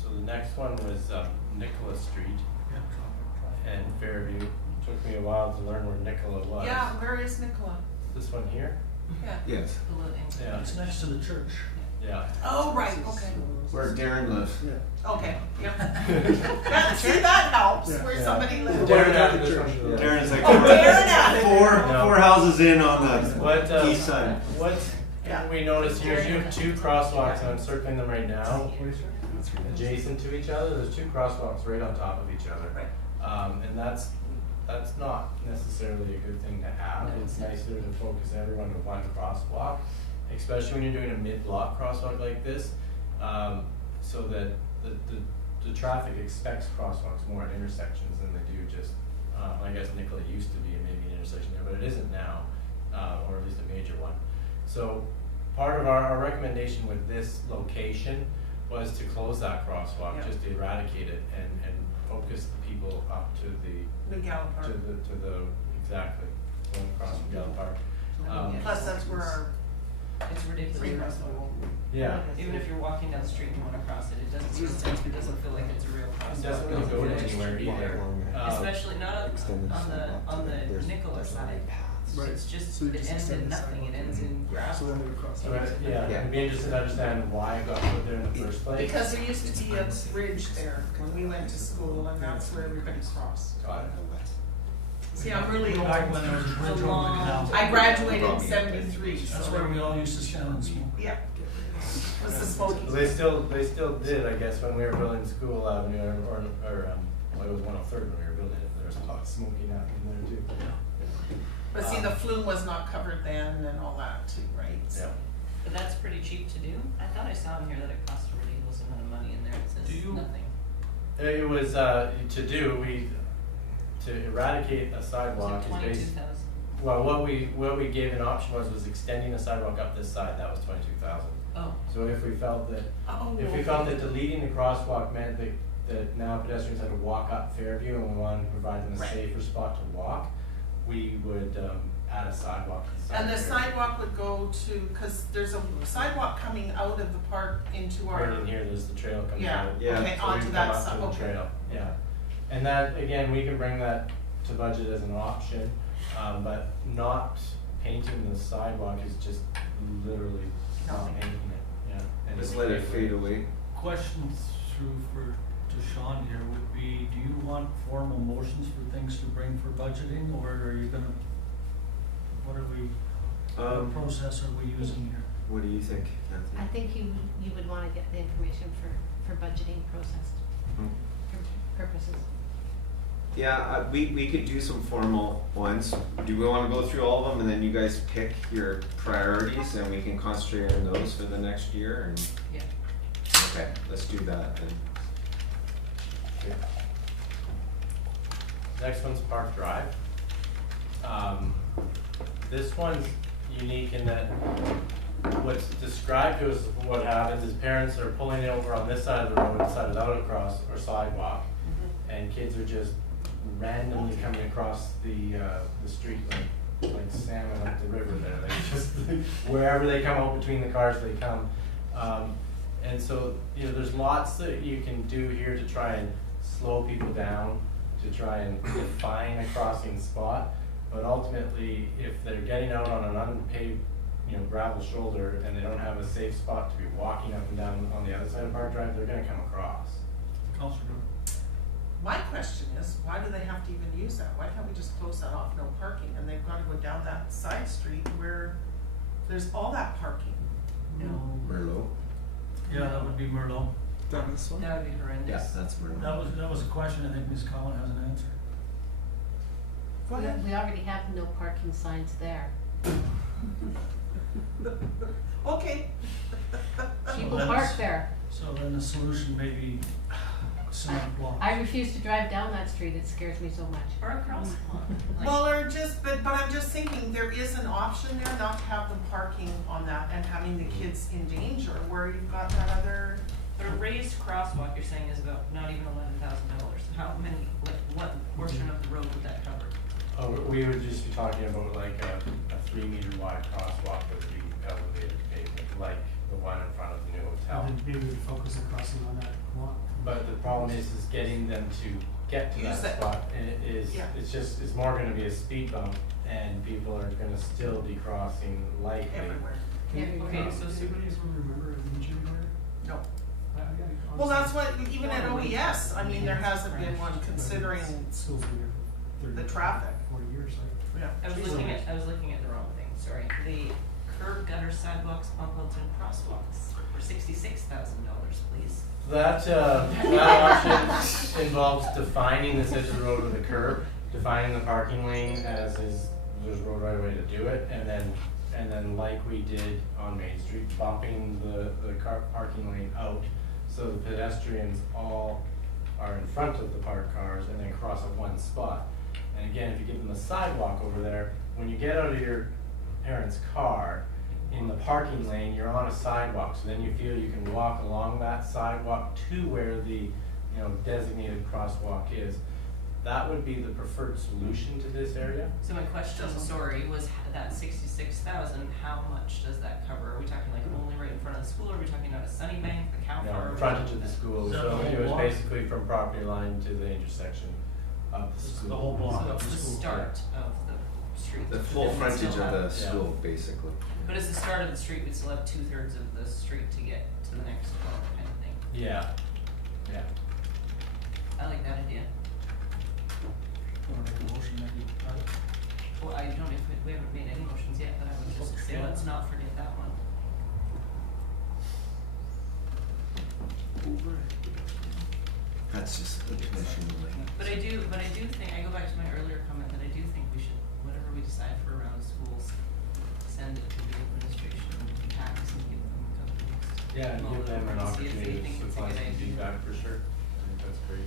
So the next one was Nicola Street Yeah, traffic. and Fairview. Took me a while to learn where Nicola was. Yeah, where is Nicola? This one here? Yeah. Yes, The little things. Yeah. It's next to the church. Yeah. Oh, right, okay, where Darren lives. okay, yep. Yeah, see, that helps, where Yeah. somebody lives. Darren added this one to the list. Darren's like Oh, Darren added it. No. four houses in on the What, east side. what Yeah. we noticed here is you have two crosswalks, and I'm circling them right now, adjacent to each other. There's two crosswalks right on top of each other. Right. And that's that's not necessarily a good thing to have. No. It's nicer to focus everyone to one crosswalk, especially when you're doing a mid-block crosswalk like this, so that the traffic expects crosswalks more at intersections than they do just, I guess Nicolet used to be maybe an intersection there, but it isn't now, or at least a major one. So part of our recommendation with this location was to close that crosswalk, Yeah. just to eradicate it and focus the people up to the Gallup Park. to the exactly going across from Gallup Park. Plus, that's where our It's free ridiculous. festival. Yeah. Even if you're walking down the street and you wanna cross it, it doesn't feel like it's a real crosswalk. It doesn't really go to anywhere either. Especially not on the Nicola side. Right. It's just, So you it just ends extend in the nothing, it sidewalk. ends in So gravel. then they would cross. So it'd be interesting to understand why it got put there in the first place. Because there used to be a bridge there when we went to school, and that's where everybody crossed. Got it. See, I'm really old. Back when there was a bridge over the canal. I graduated in '73, That's so. where we all used to stand and smoke. Yeah. Was the smoking. So they still did, I guess, when we were building School Avenue or well, it was 103rd when we were building it. There was a lot of smoking happening there too. But see, the flume was not covered then and all that too, right? Yeah. But that's pretty cheap to do. I thought I saw in here that it cost a ridiculous amount of money, and there it Do says you- nothing. It was to eradicate a sidewalk is 22,000. well, what we gave an option was extending the sidewalk up this side. That was 22,000. Oh, So if we felt that deleting the crosswalk meant that now pedestrians had to walk up Fairview and we wanted to provide them a Right. safer spot to walk, we would add a sidewalk to the side. And the of Fairview. sidewalk would go to, cause there's a sidewalk coming out of the park into our. Right in here, there's the trail coming Yeah, out. Yeah. okay, So we onto can that come up side, to the okay. trail, yeah. And that, again, we can bring that to budget as an option, but not painting the sidewalk is just literally not Nothing. painting it, yeah. And Just it's let it paper. fade away. Question to Sean here would be, do you want formal motions for things to bring for budgeting, or are you gonna, what process are we using here? What do you think, Anthony? I think you would wanna get the information for budgeting process Hmm. purposes. Yeah, we could do some formal ones. Do we wanna go through all of them and then you guys pick your priorities and we can concentrate on those for the next year and? yeah. Okay, let's do that then. Next one's Park Drive. This one's unique in that what's described to us, what happens is parents are pulling it over on this side of the road, decided out across or sidewalk, and kids are just randomly coming across the street like salmon up the river there. They just wherever they come out between the cars, they come. And so, there's lots that you can do here to try and slow people down, to try and define a crossing spot. But ultimately, if they're getting out on an unpaved, gravel shoulder and they don't have a safe spot to be walking up and down on the other side of Park Drive, they're gonna come across. Counselor Drew? My question is, why do they have to even use that? Why can't we just close that off, no parking, and they've gotta go down that side street where there's all that parking? No, Merlot? Yeah, that would be Merlot. that would be horrendous. that's Merlot. That was a question, I think Ms. Collin has an answer. Go ahead. We already have no parking signs there. Okay. People then park it's- there. So then the solution may be cement blocks. I refuse to drive down that street, it scares me so much. Or a crosswalk. Well, or just, but I'm just thinking, there is an option there not to have them parking on that and having the kids in danger, where you've got that other. But a raised crosswalk, you're saying, is about not even $11,000. How many, what portion of the road would that cover? Oh, we would just be talking about like a 3-meter wide crosswalk that would be elevated pavement, like the one in front of the new hotel. And then maybe we focus on crossing on that one. But the problem is getting them to get to Use that it. spot, and it is, Yeah. it's more gonna be a speed bump, and people are gonna still be crossing lightly. Everywhere. Everywhere. Okay, so Anybody remember an injury there? No. I Well, that's what, even at OES, I mean, there hasn't been one considering Schools been here for 30, the traffic. 40 years, right? Yeah. I was looking at the wrong thing, sorry. The curb gutter sidewalks, bump outs and crosswalks for $66,000, please. That option involves defining this edge of the road with a curb, defining the parking lane as is, there's road right away to do it, and then like we did on Main Street, bumping the car parking lane out, so the pedestrians all are in front of the parked cars and then cross at one spot. And again, if you give them a sidewalk over there, when you get out of your parent's car, in the parking lane, you're on a sidewalk, so then you feel you can walk along that sidewalk to where the, designated crosswalk is. That would be the preferred solution to this area. So my question, sorry, was that 66,000, how much does that cover? Are we talking like only right in front of the school, or are we talking out of Sunnybank, the cow farm? The frontage of the school, Is that so the whole it was block? basically from property line to the intersection of the school. The whole block. So it's the School. start of the street. The full Then we'd frontage still of the have- school, basically. But it's the start of the street, we'd still have 2/3 of the street to get to the next corner kind of thing. Yeah, yeah. I like that idea. Wanna make a motion, maybe, Well, I don't, if we haven't made any motions yet, but I would just say Okay. let's not forget that one. That's just the commission ruling. But I do think, I go back to my earlier comment that I do think we should, whatever we decide for around schools, send it to the administration, tax, and give them a couple weeks. Yeah, and give them an to see if they opportunity think to it's a supply good some idea. feedback for sure. I think that's great.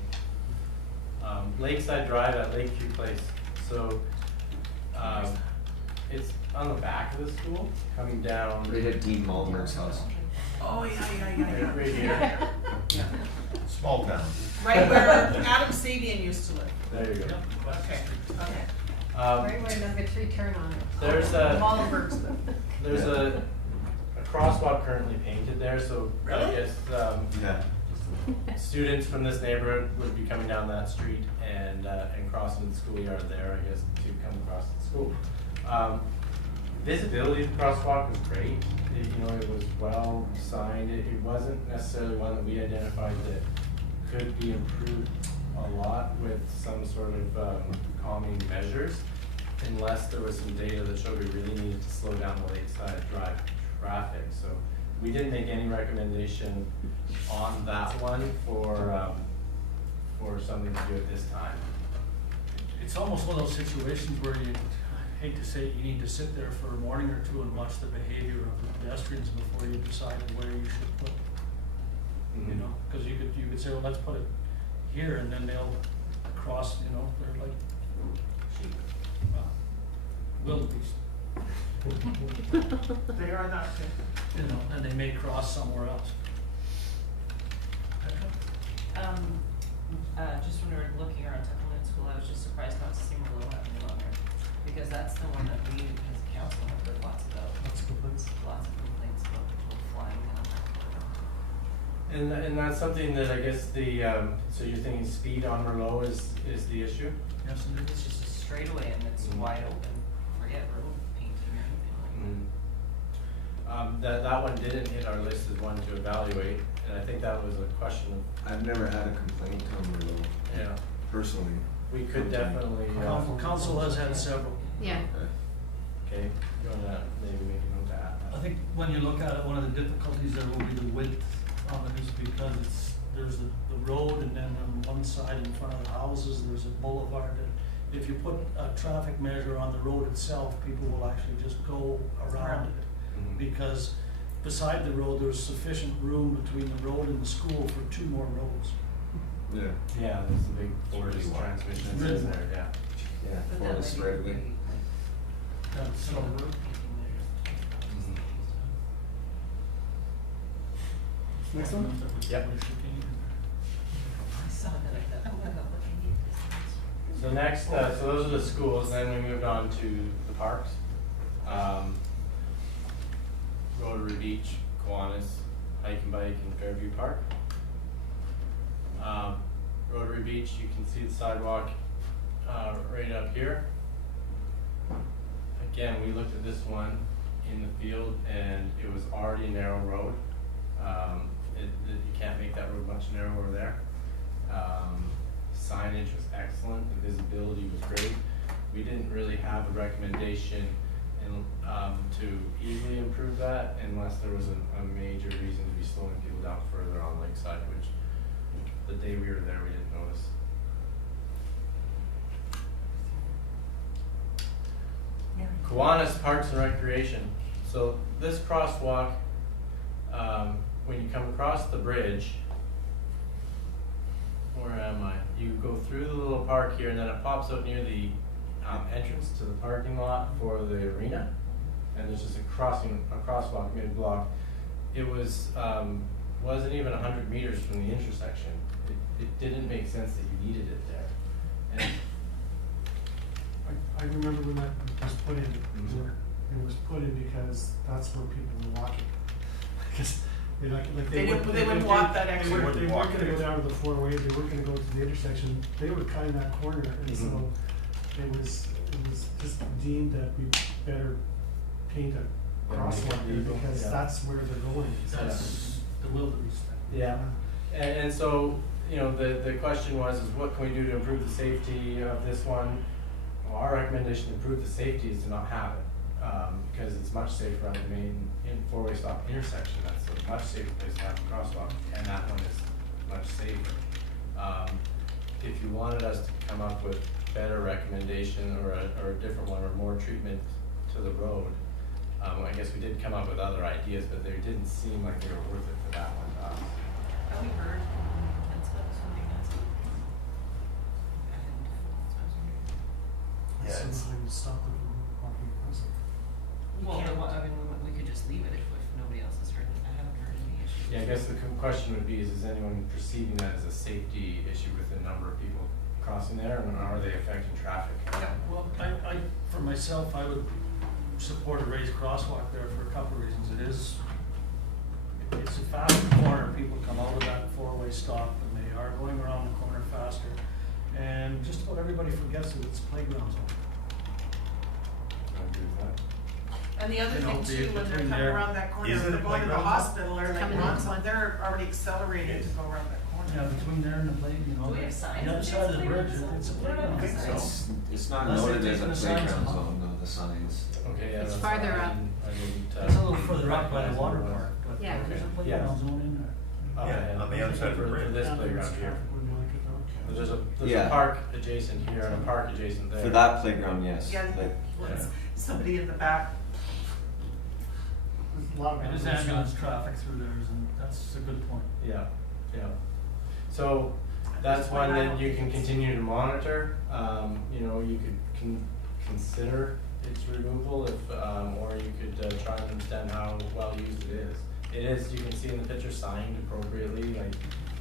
Lakeside Drive at Lakeview Place, so, it's on the back of the school, coming down. Right at Dean Malmer's house. Oh, yeah. Right here, Yeah. Small town. Right where Adam Sabian used to live. there you go. Okay, okay. Right where number 3 turn on it. There's a, Wallenberg's. there's a crosswalk currently painted there, so I Really? guess, Yeah. students from this neighborhood would be coming down that street and crossing the schoolyard there, I guess, to come across the school. Visibility of the crosswalk was great. It was well designed. It wasn't necessarily one that we identified that could be improved a lot with some sort of calming measures, unless there was some data that showed we really needed to slow down the Lakeside Drive traffic. So we didn't make any recommendation on that one for something to do at this time. It's almost one of those situations where you, I hate to say it, you need to sit there for a morning or two and watch the behavior of the pedestrians before you decide where you should put, cause you could say, well, let's put it here, and then they'll cross, they're like sheep, wildebeest, They are not good. and they may cross somewhere else. Just when we were looking around Tuckerland School, I was just surprised not to see Merlot Avenue on there, because that's the one that we, as a council, have heard lots about. Lots of complaints about people flying in. And that's something that I guess so you're thinking speed on Merlot is the issue? Yes, and It's just a straightaway and it's wide open, forget road painting or anything like that. That one didn't hit our list as one to evaluate, and I think that was a question of, I've never had a complaint on Merlot, yeah, personally. we could definitely, council has had several. Yeah. okay, you wanna maybe make a note to add I that? think when you look at it, one of the difficulties there will be the width on it, is because there's the road, and then on one side in front of the houses, there's a boulevard, and if you put a traffic measure on the road itself, people will actually just go around it. Mhm. Because beside the road, there's sufficient room between the road and the school for 2 more roads. Yeah. Yeah, there's a big forest really wide. transmission Really that's in wide. there, yeah. Yeah, But that forest might be right away. pretty, Yeah, so, road painting there. Next one? Yep. I saw that, I thought, oh my god, what do you need? So next, so those are the schools, then we moved on to the parks. Rotary Beach, Kiwanis, Hike and Bike, and Fairview Park. Rotary Beach, you can see the sidewalk, right up here. Again, we looked at this one in the field and it was already a narrow road. You can't make that road much narrower there. Signage was excellent, the visibility was great. We didn't really have a recommendation to easily improve that unless there was a major reason to be slowing people down further on Lakeside, which the day we were there, we didn't notice. Kiwanis Parks and Recreation. So this crosswalk, when you come across the bridge, where am I? You go through the little park here, and then it pops out near the entrance to the parking lot for the arena. And there's just a crosswalk mid-block. It wasn't even 100 meters from the intersection. It didn't make sense that you needed it there. And I remember when that was put in, it was put in because that's where people were walking. Because they wouldn't walk that extra. They weren't gonna go down to the four ways, they weren't gonna go to the intersection, they were cutting that corner, and so it was just deemed that we better paint a crosswalk there, because that's where they're going. That's the wilderness. yeah, and so, you know, the question was, is what can we do to improve the safety of this one? Well, our recommendation to improve the safety is to not have it, because it's much safer on the main four-way stop intersection. That's a much safer place to have a crosswalk, and that one is much safer. If you wanted us to come up with better recommendation or a different one or more treatment to the road, I guess we did come up with other ideas, but they didn't seem like they were worth it for that one to us. Have we heard that's what something that's I hadn't that's what I was wondering. Yeah, So it's- they would stop them from walking across it. Well, I mean, we could just leave it if nobody else has heard it. I haven't heard any issues. Yeah, I guess the question would be, is anyone perceiving that as a safety issue with the number of people crossing there, and are they affecting traffic? Yeah, well, I, for myself, I would support a raised crosswalk there for a couple of reasons. It's a faster corner, people come out of that four-way stop and they are going around the corner faster. And just about everybody forgets that it's playground zone. I agree with that. And the other You know, thing too, when they're between coming there- around that corner, Is it they're a going to the playground? hospital or like Coming Ronson, in. they're already accelerated to go around that Yeah, corner. between there and the play, you know, Do we have signs the other that side of the say bridge, playground it's a zone? playground. I think so. It's not Unless they're noted as taking a the signs playground off. zone though, the signs. Okay, yeah. It's that's farther fine. up. I didn't, It's a little further up by the recognize water it was. park, but Yeah. there's a Okay, playground yeah. zone in there. Yeah, on the other side of the For bridge. this Yeah, playground there's here. traffic wouldn't like it though. There's a Yeah. park adjacent here and a park adjacent there. For that playground, yes, Yeah, but there's somebody in the back. There's a lot of It is ambulance ambulance traffic through there, and that's a good point. Yeah, yeah. So that's Just one when I that don't you think can it's- continue to monitor. You know, you could consider its removal if, or you could try and understand how well used it is. It is, you can see in the picture, signed appropriately, like,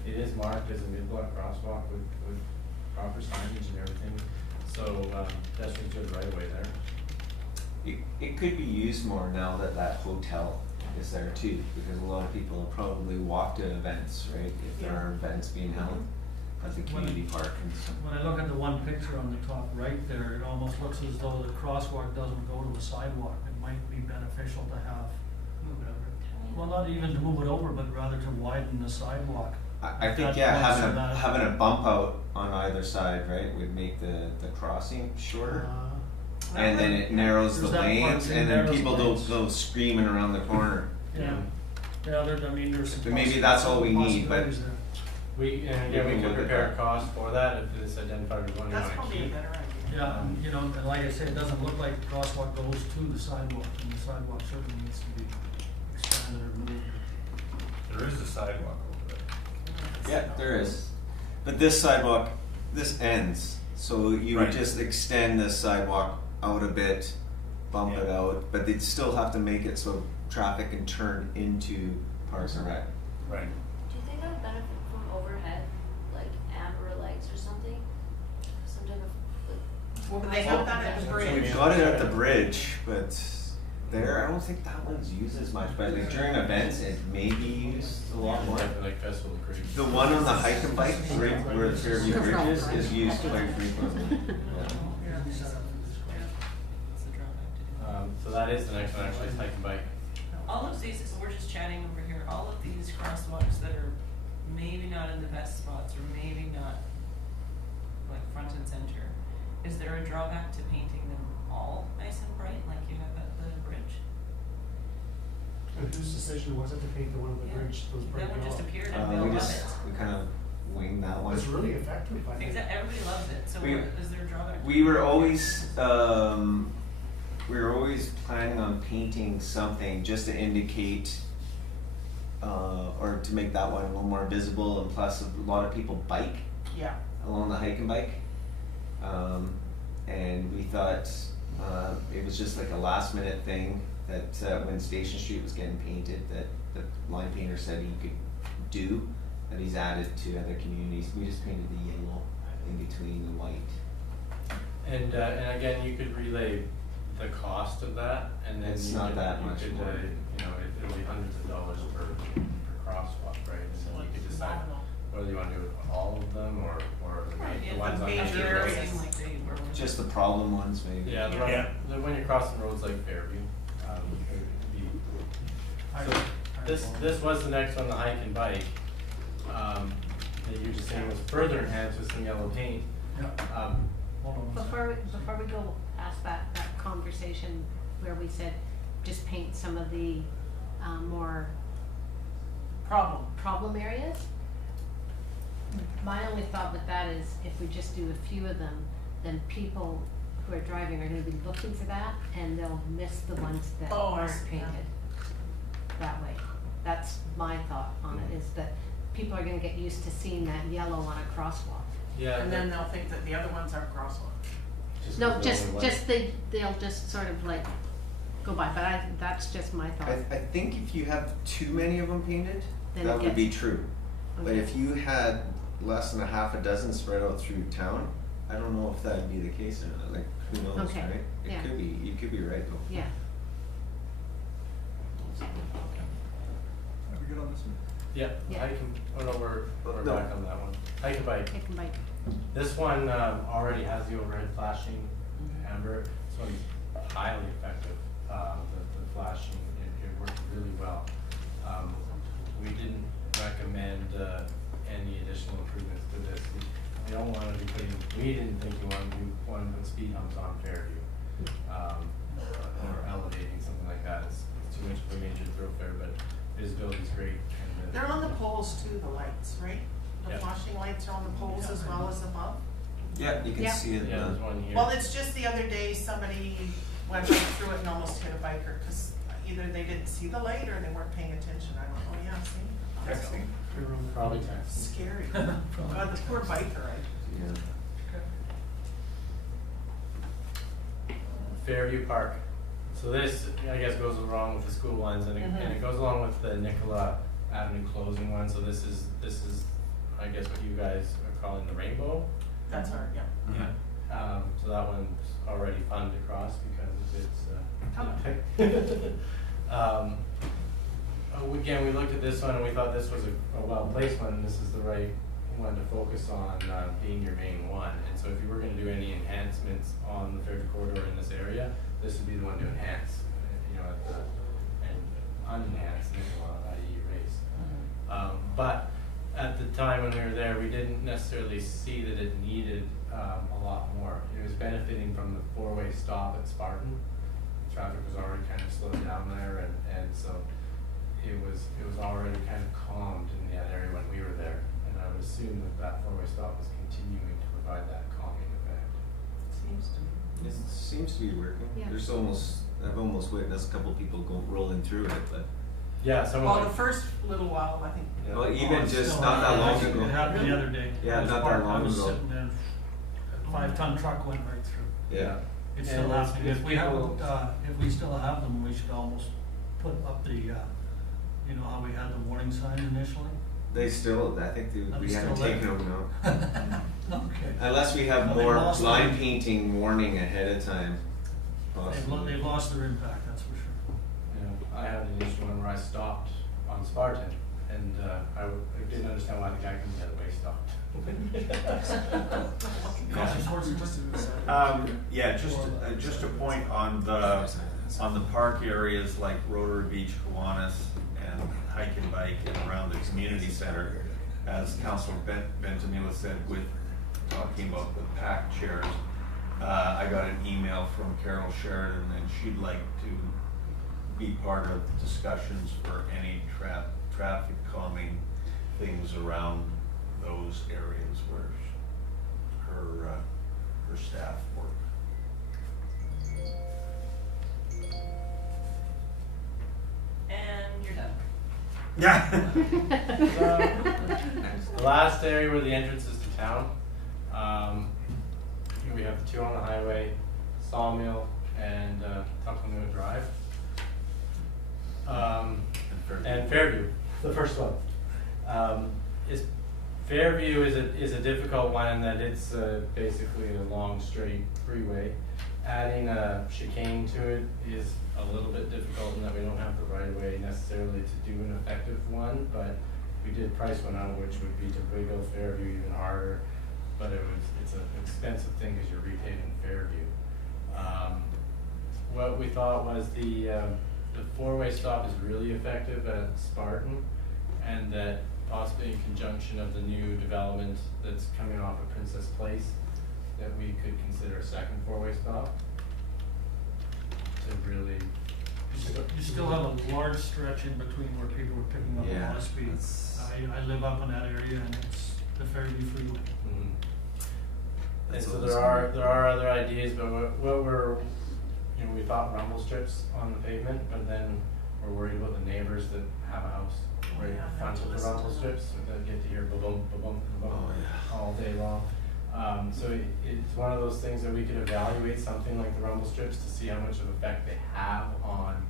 it is marked as a mid-block crosswalk with proper signage and everything. So, that's just the right way there. it could be used more now that that hotel is there too, because a lot of people will probably walk to events, right? If there are events being held at the community park and so. When I look at the one picture on the top right there, it almost looks as though the crosswalk doesn't go to a sidewalk. It might be beneficial to have, Move it over. well, not even to move it over, but rather to widen the sidewalk. I think, That yeah, looks having so a, that- having a bump out on either side, right, would make the crossing shorter. And then it narrows the There's that part lanes, that and then narrows people the don't lanes. go screaming around the corner. Yeah, yeah, there, I mean, there's some. But maybe that's all we need, but- possibilities there. And again, we can could look at prepare a that. cost for that if it's identified as one you That's wanna probably a keep. better idea. Yeah, you know, and like I said, it doesn't look like the crosswalk goes to the sidewalk, and the sidewalk certainly needs to be expanded or moved. There is a sidewalk over there. Yeah, there is. But this sidewalk, this ends, so you would Right. just extend this sidewalk out a bit, bump it Yeah. out, but they'd still have to make it so traffic can turn into Parks and Rec. Right. Do you think that would benefit from overhead, like amber lights or something? Some type of, Well, they have that at the So bridge. We've got it at the bridge, but there, I don't think that one's used as much, but like during events, it may be used a lot more. Like Festival Creek. The one on the hike and bike, right where the Fairview Bridge is used quite frequently. Yeah. That's the drawback to do. So that is the next one, actually, is hike and bike. All of these, we're just chatting over here, all of these crosswalks that are maybe not in the best spots or maybe not like front and center, is there a drawback to painting them all nice and bright like you have at the bridge? And whose decision was it to paint the one on the Yeah. bridge, those bright That one yellow? just appeared and we all We love just, it. we kind of winged that one. It's really effective, I think. Everybody loves it, so We- is there a drawback? We were always, we were always planning on painting something just to indicate, or to make that one a little more visible, and plus a lot of people bike Yeah, along the hike and bike. And we thought, it was just like a last minute thing that, when Station Street was getting painted, that the line painter said he could do, that he's added to other communities. We just painted the yellow in between the white. And again, you could relay the cost of that, and then It's you not could, that you much could, more. you know, it'll be hundreds of dollars per crosswalk, right? And then you could decide whether you wanna do it on all of them, or the ones on major major areas. roads. Like they were. Just the problem ones, maybe. Yeah, Yeah. when you're crossing roads like Fairview, it would be. So this was the next one, the hike and bike. That you were just saying was further enhanced with some yellow paint. Yeah. Hold on a second. Before we go past that conversation where we said just paint some of the more problem areas. My only thought with that is if we just do a few of them, then people who are driving are gonna be looking for that and they'll miss the ones that Oh, I aren't see, yeah. painted that way. That's my thought on it, is that people are gonna get used to seeing that yellow on a crosswalk. Yeah. and then they'll think that the other ones are crosswalks. No, the just, only one. just they'll just sort of like go by, but that's just my thought. I think if you have too many of them painted, Then that it would be gets- true. But Okay. if you had less than a half a dozen spread out through town, I don't know if that'd be the case or not, like, who knows, Okay, right? yeah. It could be, you could be right though. Yeah, Are we good on this one? Yeah, Yeah. I can, oh no, we're No. back on that one. Hike and bike. take 'em by, This one, already has the overhead flashing amber. This one's highly effective, the flashing, it worked really well. We didn't recommend, any additional improvements to this. We don't wanna be putting, we didn't think we wanted to put speed humps on Fairview. Or elevating, something like that. It's too much of a major thoroughfare, but visibility's great. And They're on the poles too, the lights, right? The Yeah. flashing lights are on the poles as well as above. Yeah, you can Yeah. see it. Yeah, there's one here. Well, it's just the other day, somebody went right through it and almost hit a biker, cause either they didn't see the light or they weren't paying attention, I don't know, yeah, see? Texting. Probably text. Scary. God, the poor biker, Yeah. Fairview Park. So this, I guess, goes along with the school ones, and it goes along with the Nicola Avenue closing one. So this is, I guess, what you guys are calling the rainbow. that's hard, yeah. Yeah. So that one's already fun to cross because it's. Again, we looked at this one and we thought this was a well-placed one, and this is the right one to focus on, being your main one. And so if you were gonna do any enhancements on the Fairview corridor in this area, this would be the one to enhance, and unenhance Nicola, i.e. erase. But at the time when we were there, we didn't necessarily see that it needed, a lot more. It was benefiting from the four-way stop at Spartan. Traffic was already kind of slowed down there, and so it was already kind of calmed in that area when we were there, and I would assume that four-way stop was continuing to provide that calming effect. Seems to me. It seems to be working. Yeah. I've almost witnessed a couple people rolling through it, but. Yeah, someone Well, like, the first little while, I think. Yeah. Well, even It's just still not that long happening. ago. It happened the other day. Yeah, I was not that parked- long I was ago. sitting there, a 5-ton truck went right through. Yeah. It's And still happening. it's If we have, people- if we still have them, we should almost put up the, you know how we had the warning signs initially? They still, I think Are we they haven't still there? taken them now. Okay. Unless we have Well, they more lost line them. painting warning ahead of time. Possibly. They've lost their impact, that's for sure. you know, I had an initial one where I stopped on Spartan, and I didn't understand why the guy from the other way stopped. Yeah, just a point on the park areas like Rotary Beach, Kiwanis, and hike and bike and around the community center. As Councilor Bentamila said, with talking about the packed chairs, I got an email from Carol Sheridan, and she'd like to be part of discussions for any traffic calming things around those areas where her staff work. Yeah. The last area where the entrance is to town, we have the two on the highway, Sawmill and Tuckaloo Drive. And Fairview, the first one. Fairview is a difficult one in that it's basically a long straight freeway. Adding a chicane to it is a little bit difficult in that we don't have the right of way necessarily to do an effective one, but we did price one out, which would be to wiggle Fairview even harder, but it's an expensive thing because you're repaving Fairview. What we thought was the four-way stop is really effective at Spartan, and that possibly in conjunction of the new development that's coming off of Princess Place, that we could consider a second four-way stop to really. You still have a large stretch in between where people were picking up Yeah, on speed. that's- I live up in that area and it's the Fairview Freeway. And That's so what there it's are gonna be. there are other ideas, but what we're, we thought rumble strips on the pavement, but then we're worried about the neighbors that have a house right Yeah, in front of the listen to rumble them. strips, so they get to hear ba-boom, ba-boom, ba-boom Oh, yeah. all day long. So it's one of those things that we could evaluate something like the rumble strips to see how much of effect they have on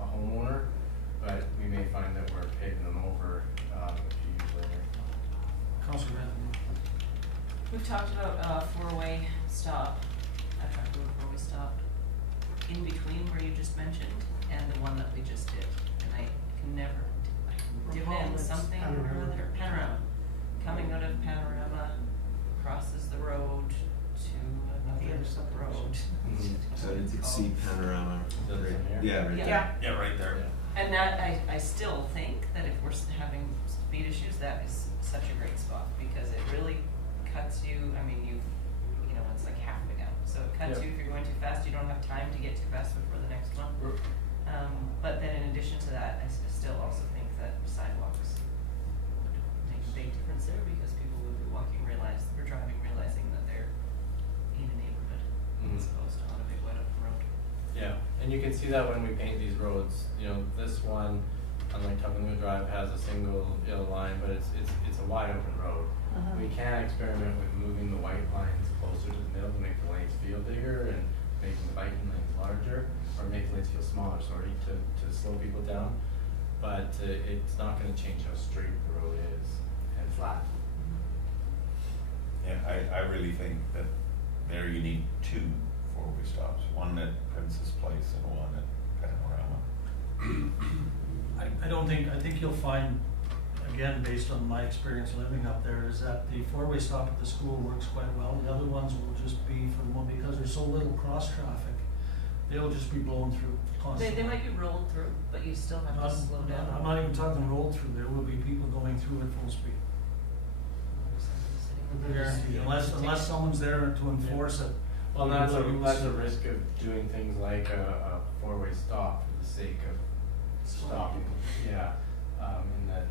a homeowner, but we may find that we're paving them over a few years later. Councilor Benton. We've talked about a four-way stop, a four-way stop in between where you just mentioned and the one that we just did. And I can never, dividend something or other, Panorama. Coming out of Panorama, crosses the road to another road. So you could see Panorama. Is that right- from here? Yeah, right Yeah. there. Yeah, right there. And that, I still think that if we're having speed issues, that is such a great spot, because it really cuts you, I mean, you know, it's like halfway down. So it cuts Yep. you if you're going too fast, you don't have time to get too fast before the next one. But then in addition to that, I still also think that sidewalks would make a big difference there, because people would be walking, realizing that they're in a neighborhood as opposed to on a big wide open road. Yeah, and you can see that when we paint these roads, this one, unlike Tuckaloo Drive, has a single yellow line, but it's a wide open road. We can experiment with moving the white lines closer to the middle to make the lanes feel bigger and making the biking lanes larger, or make the lanes feel smaller, to slow people down. But it's not gonna change how straight the road is and flat. Yeah, I really think that there you need two four-way stops, one at Princess Place and one at Panorama. I think you'll find, again, based on my experience living up there, is that the four-way stop at the school works quite well. The other ones will just be for the one, because there's so little cross traffic, they'll just be blown through constantly. They might be rolled through, but you still have to slow down. I'm not even talking rolled through, there will be people going through at full speed. Guaranteed, unless someone's there to enforce it. Well, and that's People that's a use- risk of doing things like a four-way stop for the sake of stopping, yeah, in that,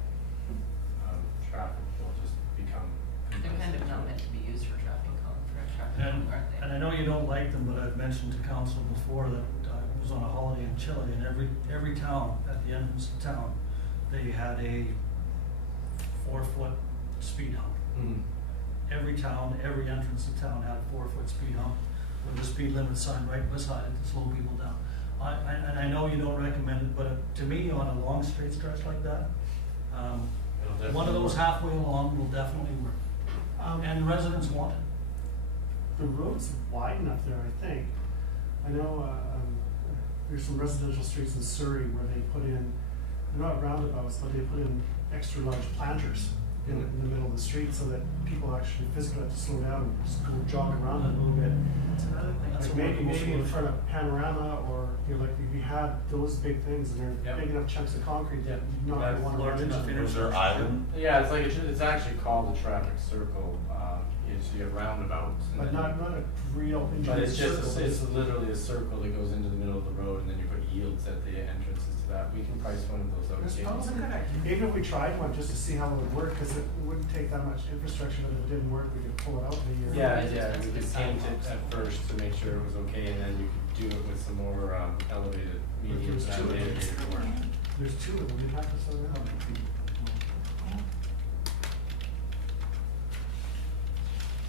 traffic will just become. They're kind of not meant to be used for traffic calm, And, aren't they? and I know you don't like them, but I've mentioned to council before that I was on a holiday in Chile, and every town, at the entrance of town, they had a 4-foot speed hump. Mhm. Every town, every entrance to town had a 4-foot speed hump with the speed limit sign right beside it to slow people down. And I know you don't recommend it, but to me, on a long straight stretch like that, It'll one of definitely those work. halfway along will definitely work. And residents want it. The road's wide enough there, I think. I know, there's some residential streets in Surrey where they put in, they're not roundabouts, but they put in extra large planters in the middle of the street so that people actually physically have to slow down and just go jog around it a little bit. That's another thing. That's Like a maybe workable in solution. front of Panorama, or, like if we had those big things and they're Yep. big enough chunks of concrete that Yep. you're not That's gonna wanna large run into enough them. Those are island, Yeah, it's like, it's actually called the traffic circle, you have roundabouts. and But then- not a real But engineered it's just, circle. it's literally a circle that goes into the middle of the road, and then you put yields at the entrances to that. We can price one of those out. That's again. a good idea. Even if we tried one just to see how it would work, because it wouldn't take that much infrastructure, but if it didn't work, we could pull it out in a year. Yeah, It's yeah, expensive we could paint it sidewalks. at first to make sure it was okay, and then you could do it with some more elevated mediums There's and two of them. elevated work. There's two of them, you have to slow down.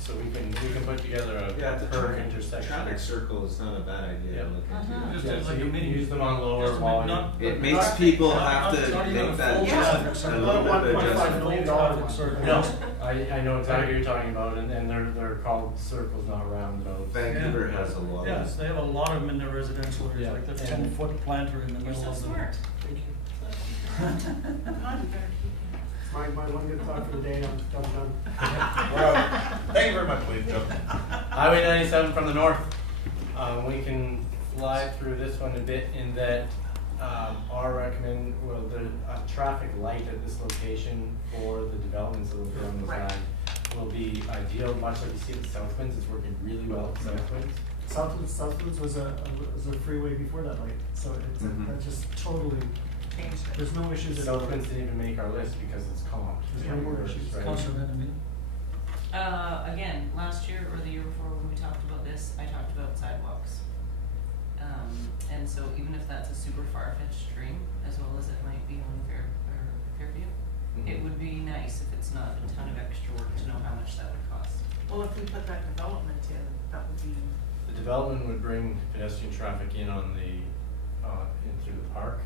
So we can put together a per intersection. Traffic circle is not a bad idea Yeah. to look into. Just Yeah, like so a you mini- use them on lower just a volume. not- It not- makes not- people not- have not- to not even make a that full adjustment. traffic circle, A little bit of $1.5 adjustment. million traffic circle. No, I know exactly what you're talking about, and they're called circles, not roundabouts. Vancouver has a lot of. Yes, they have a lot of them in their residential areas, Yeah, like the and- 10-foot planter in the You're middle so of the. smart. Thank you. God, you better keep him. My one good thought for the day, I'm done. Thank you very much, William Joe. Highway 97 from the north. We can fly through this one a bit in that the traffic light at this location for the developments that will be on this Right. land will be ideal, much like you see at Southwinds. It's working really well at Southwinds. Southwoods was a freeway before that light, so it's, Mhm. that just totally, Changed it. there's no issues at all. Southwinds didn't even make our list because it's comped. There's no more issues. Right. Councillor Benjamin. Again, last year or the year before when we talked about this, I talked about sidewalks. And so even if that's a super far-fetched dream, as well as it might be on Fairview, it Mhm. would be nice if it's not a ton of extra work to know how much that would cost. Well, if we put that development in, that would be, The development would bring pedestrian traffic in on the, in through the park.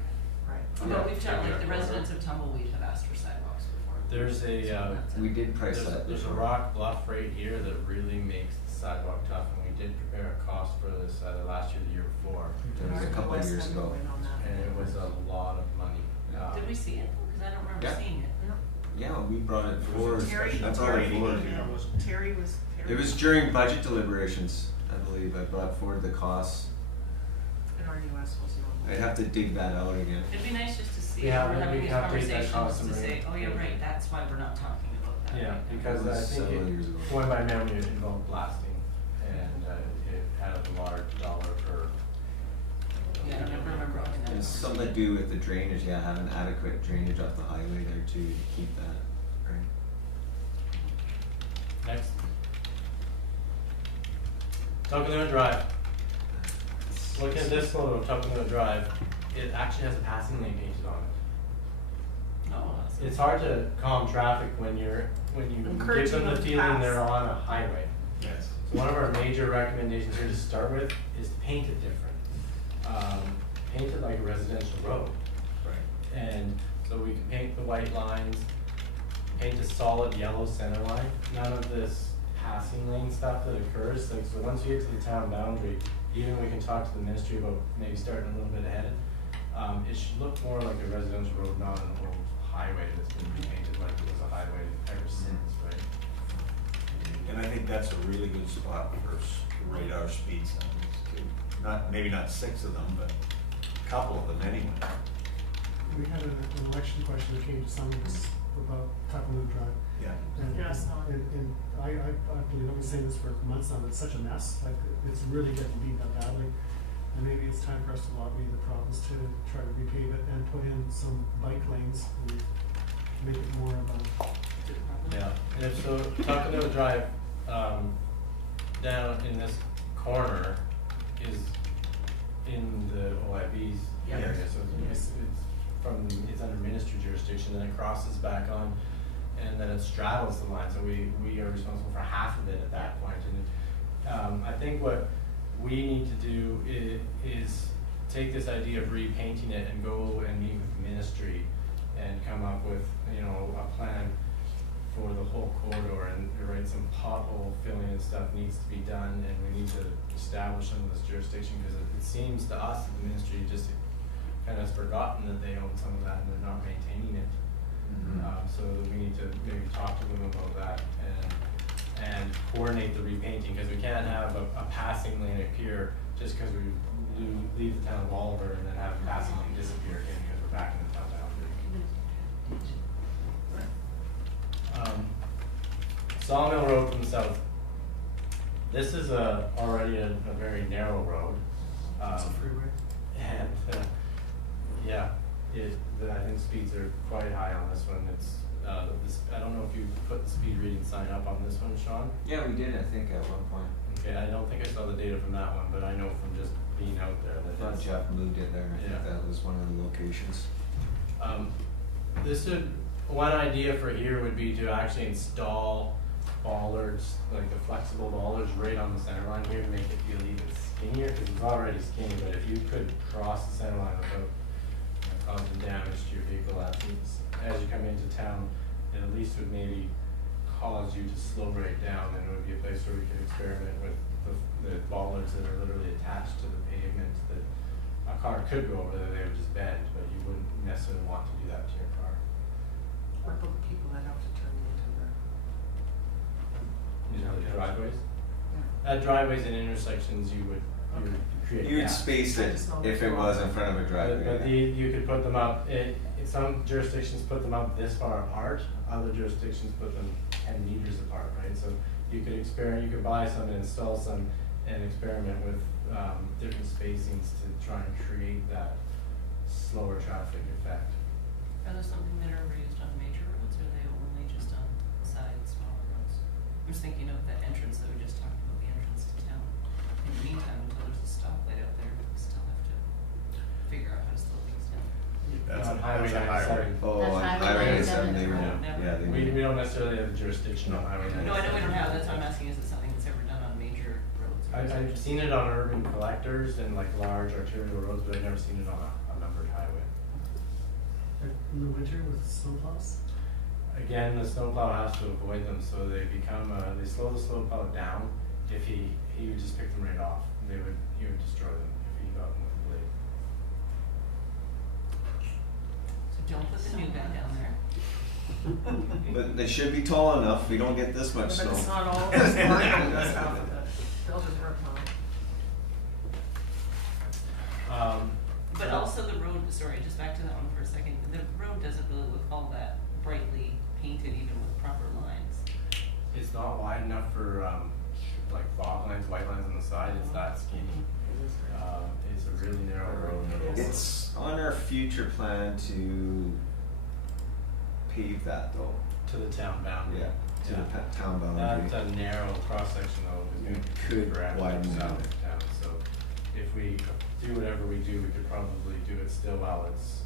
right. But we've talked, like the residents of Tumbleweed have asked for sidewalks before. There's a, So that's it. We did price that. There's a rock bluff right here that really makes the sidewalk tough, and we did prepare a cost for this either last year or the year before, It was a couple of years ago. and it was a lot of money. Did we see it? Cause I don't remember Yeah. seeing it. Yeah, we brought it forward. Terry, I brought Terry, it forward. Terry was. It was during budget deliberations, I believe. I brought forward the costs. And RUS was not. I'd have to dig that out again. It'd be nice just to see if Yeah, we're maybe having we these can update that conversations cost to and say, bring- oh yeah, right, that's why we're not talking about that. Yeah, right? because It I was think several years ago. going by memory, it involved blasting, and it had a large dollar per. Yeah, I never remember having that. It's something to do with the drainage, yeah, having adequate drainage off the highway there too, to keep that, right? Next. Tuckanut Drive. Looking at this photo of Tuckanut Drive, it actually has a passing lane painted on it. Oh, that's. It's hard to calm traffic when you give them the Encouraging them to feeling pass. they're on a highway. Yes. So one of our major recommendations here to start with is to paint it different. Paint it like a residential road. Right. And so we can paint the white lines, paint a solid yellow center line, none of this passing lane stuff that occurs, like, so once you get to the town boundary, even we can talk to the ministry about maybe starting a little bit ahead. It should look more like a residential road, not an old highway that's been repainted like it was a highway ever since, right? And I think that's a really good spot for radar speed signs too. Maybe not 6 of them, but a couple of them anyway. We had an election question that came to some of us about Tuckaloo Drive. Yeah. And, Yes, no. and I believe, I've been saying this for months now, it's such a mess, like, it's really getting beat up badly. And maybe it's time for us to lobby the province to try to repave it and put in some bike lanes and make it more of a, Yeah, and if so, Tuckanut Drive, down in this corner is in the OIB's Yeah. area, so it's under ministry jurisdiction, then it crosses back on, and then it straddles the line, so we are responsible for half of it at that point. And I think what we need to do is take this idea of repainting it and go and meet with the ministry and come up with, a plan for the whole corridor, and some pothole filling and stuff needs to be done, and we need to establish some of this jurisdiction, because it seems to us that the ministry just kind of has forgotten that they own some of that and they're not maintaining it. So we need to maybe talk to them about that and coordinate the repainting, because we can't have a passing lane appear just because we leave the town of Oliver and then have a passing lane disappear again because we're back in the town boundary. Sawmill Road from the south. This is already a very narrow road. It's a freeway. And, I think speeds are quite high on this one. It's, I don't know if you put the speed reading sign up on this one, Sean? Yeah, we did, I think, at one point. Okay, I don't think I saw the data from that one, but I know from just being out there I that thought it's, Jeff moved it there, I Yeah. think that was one of the locations. This would, one idea for here would be to actually install bollards, like the flexible bollards right on the center line here to make it feel even skinnier, because it's already skinny, but if you could cross the center line without causing damage to your vehicle as you come into town, it at least would maybe cause you to slow right down, and it would be a place where we could experiment with the bollards that are literally attached to the pavement that a car could go over there, they would just bend, but you wouldn't necessarily want to do that to your car. What about the people that have to turn into The driveways? Yeah. At driveways and intersections, you would create You would gaps. space I it just know if that it was in front of a driveway. But you could put them up, some jurisdictions put them up this far apart, other jurisdictions put them 10 meters apart, right? So you could you could buy some and install some and experiment with different spacings to try and create that slower traffic effect. Are those something that are raised on major roads, or are they only just on side smaller roads? I'm just thinking of the entrance that we just talked about, the entrance to town. In the meantime, until there's a stoplight out there, we still have to figure out how to slow things down. That's On a Highway highway. 97. Oh, That's on Highway Highway 97 97, they as would, well. yeah, they We would. don't necessarily have jurisdiction on Highway 97. No, I know we don't have, that's why I'm asking, is it something that's ever done on major roads? or is it I've just- seen it on urban collectors and like large arterial roads, but I've never seen it on a numbered highway. In the winter with snowplows? Again, the snowplow has to avoid them, so they become, they slow the snowplow down. If he would just pick them right off, he would destroy them if he got them with a blade. So don't put the new guy down there. But they should be tall enough, we don't get this there? much But it's snow. not all of us, Marco does half of it. They'll just work on it. But also the road, sorry, just back to that one for a second, the road doesn't really look all that brightly painted even with proper lines. It's not wide enough for like fog lines, white lines on the side. It's that skinny. It's a really narrow road. It's on our future plan to pave that though, To the town boundary. yeah, to the Yeah. town boundary. That narrow cross section though is going to be Could forever widen it south out. of town. So if we do whatever we do, we could probably do it still while it's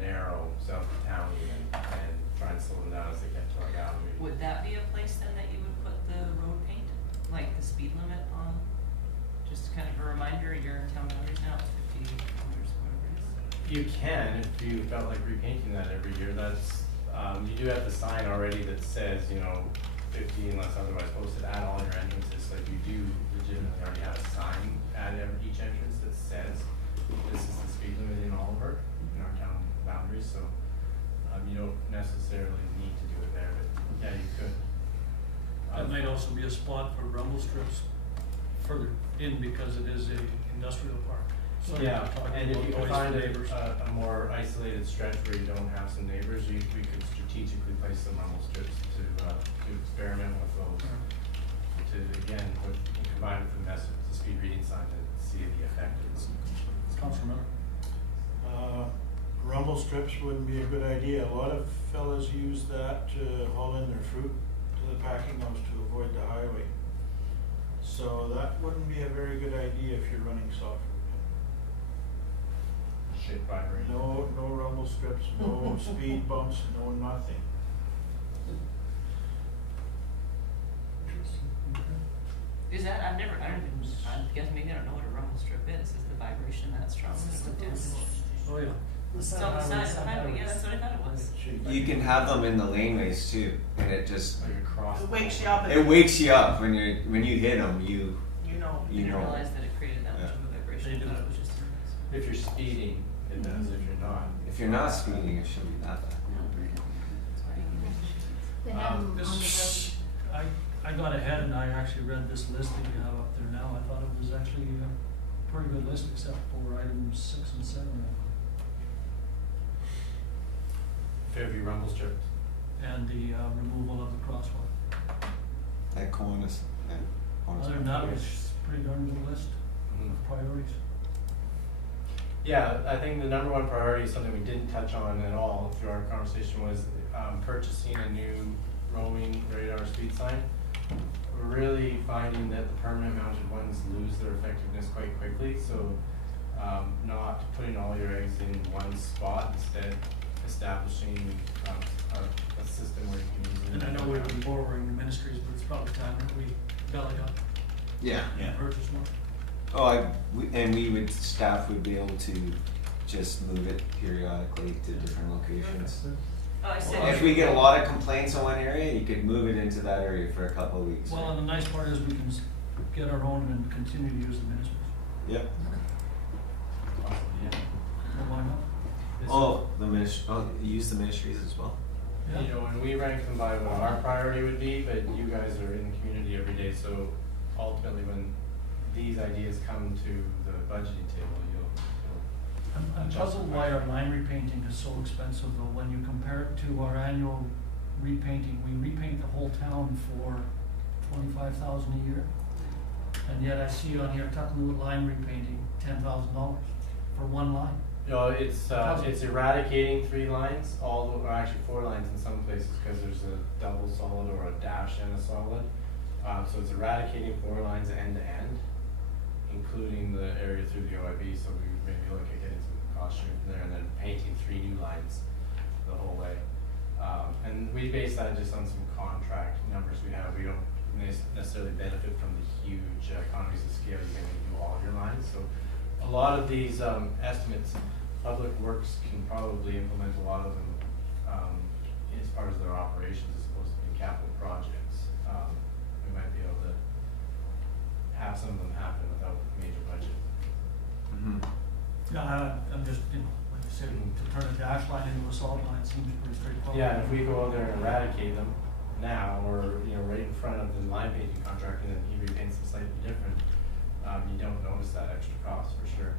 narrow south of town even, and try and slow them down as they get to our boundary. Would that be a place then that you would put the road paint, like the speed limit on? Just kind of a reminder, you're in town boundaries now, it's 50 kilometers, whatever it is. You can, if you felt like repainting that every year, that's, you do have the sign already that says, 50 unless otherwise posted at all your entrances, like you do legitimately already have a sign at each entrance that says this is the speed limit in Oliver, in our town boundaries, so, you don't necessarily need to do it there, but yeah, you could. That might also be a spot for rumble strips further in because it is a industrial park. So Yeah, you're talking and if about you could noise find from a, neighbors. a more isolated stretch where you don't have some neighbors, we could strategically place some rumble strips to experiment with those. To, again, combine with the message, the speed reading sign to see the effect of this. Councilor Miller. Rumble strips wouldn't be a good idea. A lot of fellas use that to haul in their fruit to the packing house to avoid the highway. So that wouldn't be a very good idea if you're running soft Shape vibrate. route. No rumble strips, no speed bumps, no nothing. Is that, I guess maybe I don't know what a rumble strip is the vibration that strong that it would do? Oh, yeah. It's on the side of the highway, yeah, that's what I thought it was. You can have them in the laneways too, and it just, Like across. It wakes you up. it wakes you up when you hit them, you You know. I you didn't know. realize that it created that much of a vibration, They I do thought that. it was just a noise. If you're speeding, it does, if you're not. If you're not speeding, it shouldn't be that bad. They have them on the road. This, I got ahead and I actually read this list that you have up there now. I thought it was actually a pretty good list except for items 6 and 7. Fairview rumble strips. And the removal of the crosswalk. That Kiwanis, yeah. Kiwanis. Other than that, it's a pretty darn good list of priorities. Yeah, I think the number one priority is something we didn't touch on at all through our conversation was purchasing a new roaming radar speed sign. We're really finding that the permanent mounted ones lose their effectiveness quite quickly, so not putting all your eggs in one spot, instead establishing a system where you can use it. And I know we've been borrowing the ministries, but it's probably time that we belly up Yeah. Yeah. and purchase more. Oh, we would, staff would be able to just move it periodically to different locations. Oh, I said. If we get a lot of complaints on one area, you could move it into that area for a couple of weeks. Well, and the nice part is we can get our own and continue to use the ministries. Yep. Possibly, yeah. Well, why not? Oh, you use the ministries as well? Yeah. You know, and we rank them by what our priority would be, but you guys are in the community every day, so ultimately when these ideas come to the budgeting table, you'll I'm puzzled why our line repainting is so expensive though, when you compare it to our annual repainting, we repaint the whole town for $25,000 a year. And yet I see on here, Tuttonwood line repainting, $10,000 for one line. You know, it's eradicating 3 lines, or actually 4 lines in some places, because there's a double solid or a dash and a solid. So it's eradicating 4 lines end to end, including the area through the OIB, so we maybe look at getting some cost sharing from there, and then painting 3 new lines the whole way. And we base that just on some contract numbers we have. We don't necessarily benefit from the huge economies of scale you get when you do all your lines. So a lot of these estimates, Public Works can probably implement a lot of them as far as their operations as opposed to being capital projects. We might be able to have some of them happen without major budget. Mm-hmm. Yeah, I'm just, like I said, to turn a dash line into a solid line seems pretty straightforward. Yeah, and if we go out there and eradicate them now, or right in front of the line painting contract, and then he repaints them slightly different, you don't notice that extra cost for sure.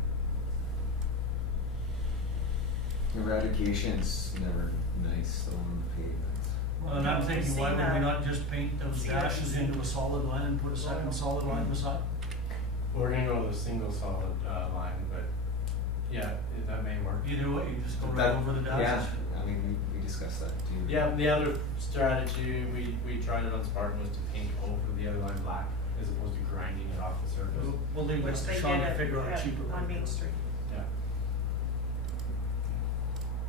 Eradication's never nice though on the pavement. Well, and I'm thinking, Seen why would we that. not just paint those Seen that. dashes into a solid line and put a second solid line beside? We're gonna go with a single solid line, but yeah, that may work. Either way, you just go right That- over the Yeah, dashes. I mean, we discussed that too. Yeah, the other strategy, we tried it on Spartan, was to paint over the other line black, as opposed to grinding it off the surface. We'll leave Which that to they Sean did to figure out a at cheaper way. on Main Street. Yeah.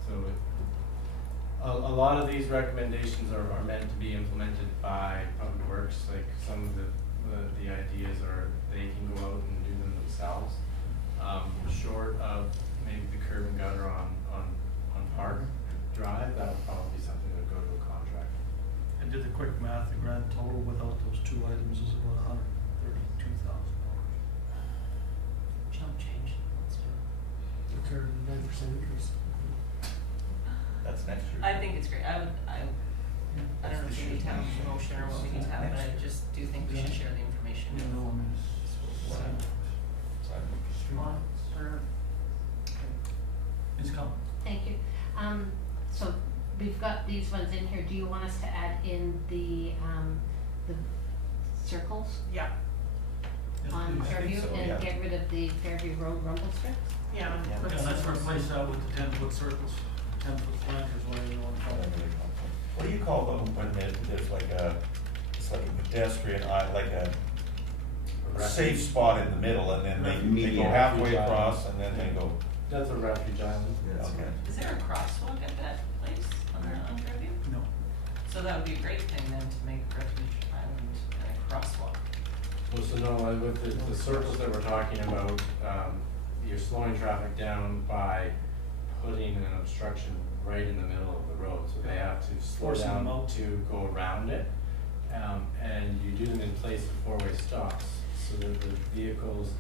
So a lot of these recommendations are meant to be implemented by Public Works, like some of the ideas are, they can go out and do them themselves. Short of maybe the curb and gutter on Park Drive, that would probably be something that would go to a contractor. I did the quick math, the grand total without those 2 items is about $132,000. Jump change, let's do it. It's our 9% interest. That's next year. I think it's great. I don't know if we need to have a motion or what we need to have, but I just do think we should share the information. You know, I mean, On, or, it's coming. Thank you. So we've got these ones in here. Do you want us to add in the circles Yeah, Yes, on please. Fairview so, and yeah. get rid of the Fairview Road rumble strips? yeah. Yeah, put Yeah, let's some- replace that with the 10-foot circles, 10-foot planters, whatever you want to call it. What do you call them when there's like it's like a pedestrian, like a safe spot in the middle, and then they go Median. halfway across, and then they go, That's a refuge island. okay. is there a crosswalk at that place on Fairview? No. So that would be a great thing then to make Refuge Island a crosswalk. Well, so no, with the circles that we're talking about, you're slowing traffic down by putting an obstruction right in the middle of the road, so they have to slow Forcing them down out. to go around it. And you do them in place of 4-way stops, so that the vehicles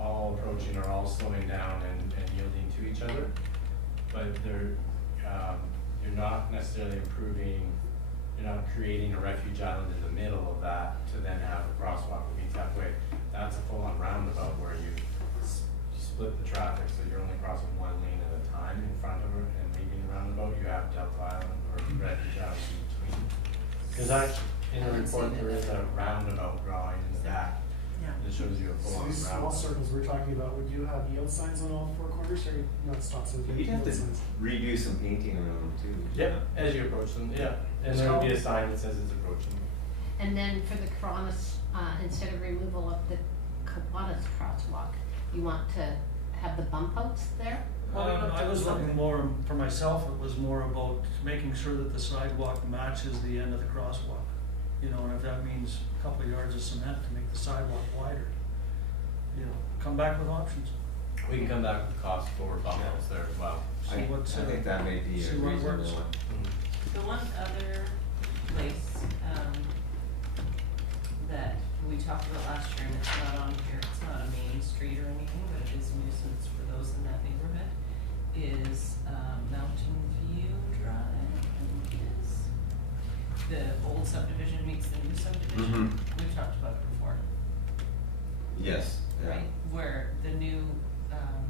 all approaching are all slowing down and yielding to each other. But you're not necessarily you're not creating a refuge island in the middle of that to then have a crosswalk that meets halfway. That's a full-on roundabout where you split the traffic, so you're only crossing one lane at a time in front of it, and leaving the roundabout, you have Delta Island or refuge island in between. Cause actually, in the report, there is a roundabout drawing in the back Yeah. that shows you a So full-on these small roundabout. circles we're talking about, would you have yield signs on all 4 corners, or not stop signs, but You'd have yield to signs? redo some painting around them too. Yep, as you approach them, yeah, and there would be a sign that says it's approaching. And then for the Kiwanis, instead of removal of the Kiwanis crosswalk, you want to have the bump outs there? Well, we looked I at was some- looking more, for myself, it was more about making sure that the sidewalk matches the end of the crosswalk. You know, and if that means a couple of yards of cement to make the sidewalk wider, you know, come back with options. We can come back with cost for bump outs there as well. See I what's, think that may be a see what reasonable works. one. The one other place, that we talked about last year, and it's not on here, it's not a main street or anything, but it is a nuisance for those in that neighborhood, is, Mountain View Drive, I think it is. The old subdivision meets the new subdivision, Mhm. we've talked about it before, Yes, yeah. right? Where the new,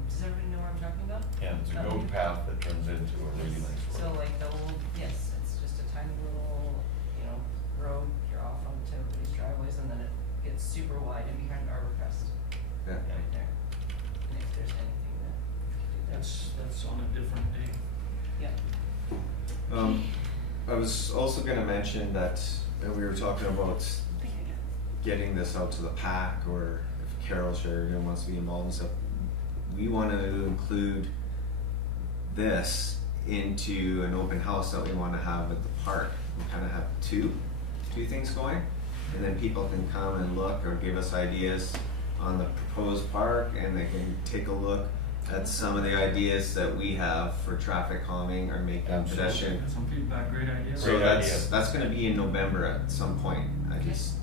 does everybody know what I'm talking about? Yeah, it's a goat path that turns into a really nice So road. like the old, yes, it's just a tiny little, you know, road, you're off onto everybody's driveways, and then it gets super wide in behind Arborcrest, Yeah. right there. And if there's anything that we could do there. that's on a different day. Yeah. I was also gonna mention that we were talking about getting this out to the PAC, or if Carol Sheridan wants to be involved and stuff. We wanted to include this into an open house that we wanna have at the park. We kinda have two things going, and then people can come and look or give us ideas on the proposed park, and they can take a look at some of the ideas that we have for traffic calming or making pedestrian. Got some feedback, great idea. So Great that's, idea. that's gonna be in November at some point. I Okay. just,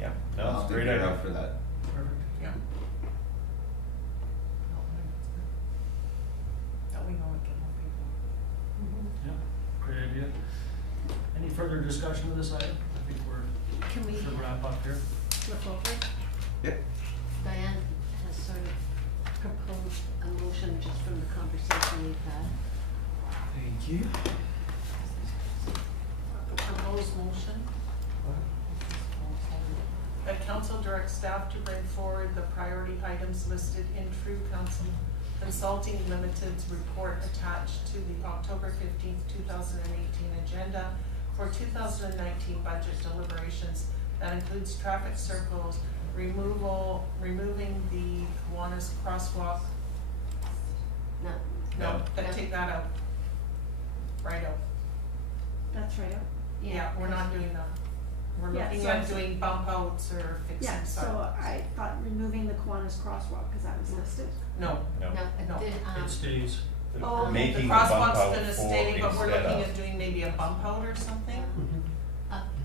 Yeah, no, I'll it's have a to great gear idea. up for that. Perfect. Yeah. That we know we can help people. Yeah, great idea. Any further discussion of this item? I think Can we should wrap up here. flip over? Yep. Diane has sort of proposed a motion just from the conversation we've had. Thank you. The proposed motion, that council directs staff to bring forward the priority items listed in True Council Consulting Limited's report attached to the October 15th, 2018 agenda for 2019 budget deliberations. That includes traffic circles, removing the Kiwanis crosswalk. No, No, No. take that out. Right out. That's right. Yeah, we're not doing that. We're Yeah, looking so at I'm- doing bump outs or fixing Yeah, so sidewalks. I thought removing the Kiwanis crosswalk, cause that was listed. No, No. no, No. It stays. The- oh, the Making the bump crosswalk's out gonna for stay, but we're instead looking of- at doing maybe a bump out or something?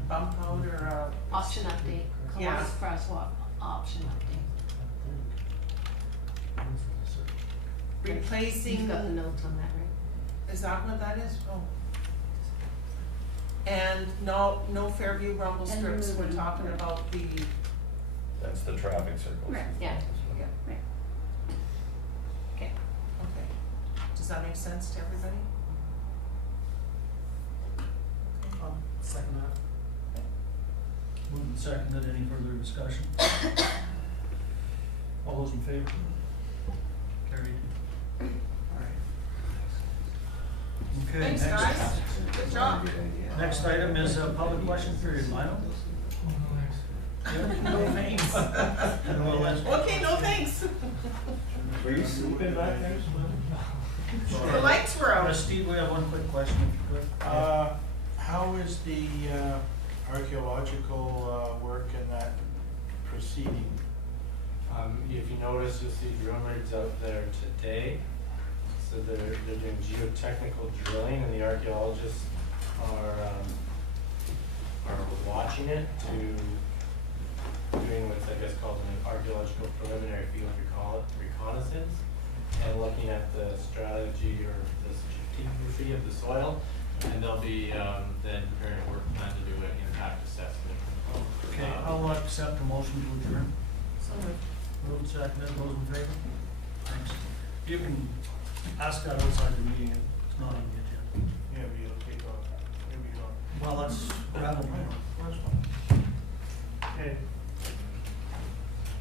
Bump out or a. option update, Yeah. Kiwanis crosswalk, option update. Replacing, You've got the notes on that, right? is that what that is? Oh. And no Fairview rumble And strips, we're removing, talking right. about the, That's the traffic circles. Right. Yeah. yeah, Okay. okay. Does that make sense to everybody? Second that. Moved and seconded, any further discussion? All those in favor? Carried. Alright. Okay, Thanks, guys. Good job. Good idea. next item is a public question period, Lionel? Yeah, no thanks. And we'll let- Okay, no thanks. Were you sleeping back there? The lights were out. Steve, we have one quick question, if you could. How is the archaeological work in that proceeding? If you notice, you'll see drill rigs out there today. So they're doing geotechnical drilling, and the archaeologists are watching it to doing what's I guess called an archaeological preliminary field reconnaissance, and looking at the strategy or the stratigraphy of the soil, and they'll be then preparing a work plan to do an impact assessment. Okay, I'll accept the motion to adjourn. So moved. Moved, seconded, those in favor? Thanks. You can ask that outside the meeting, it's not on the agenda. Yeah, we'll take off, maybe not. Well, let's grab them. Okay,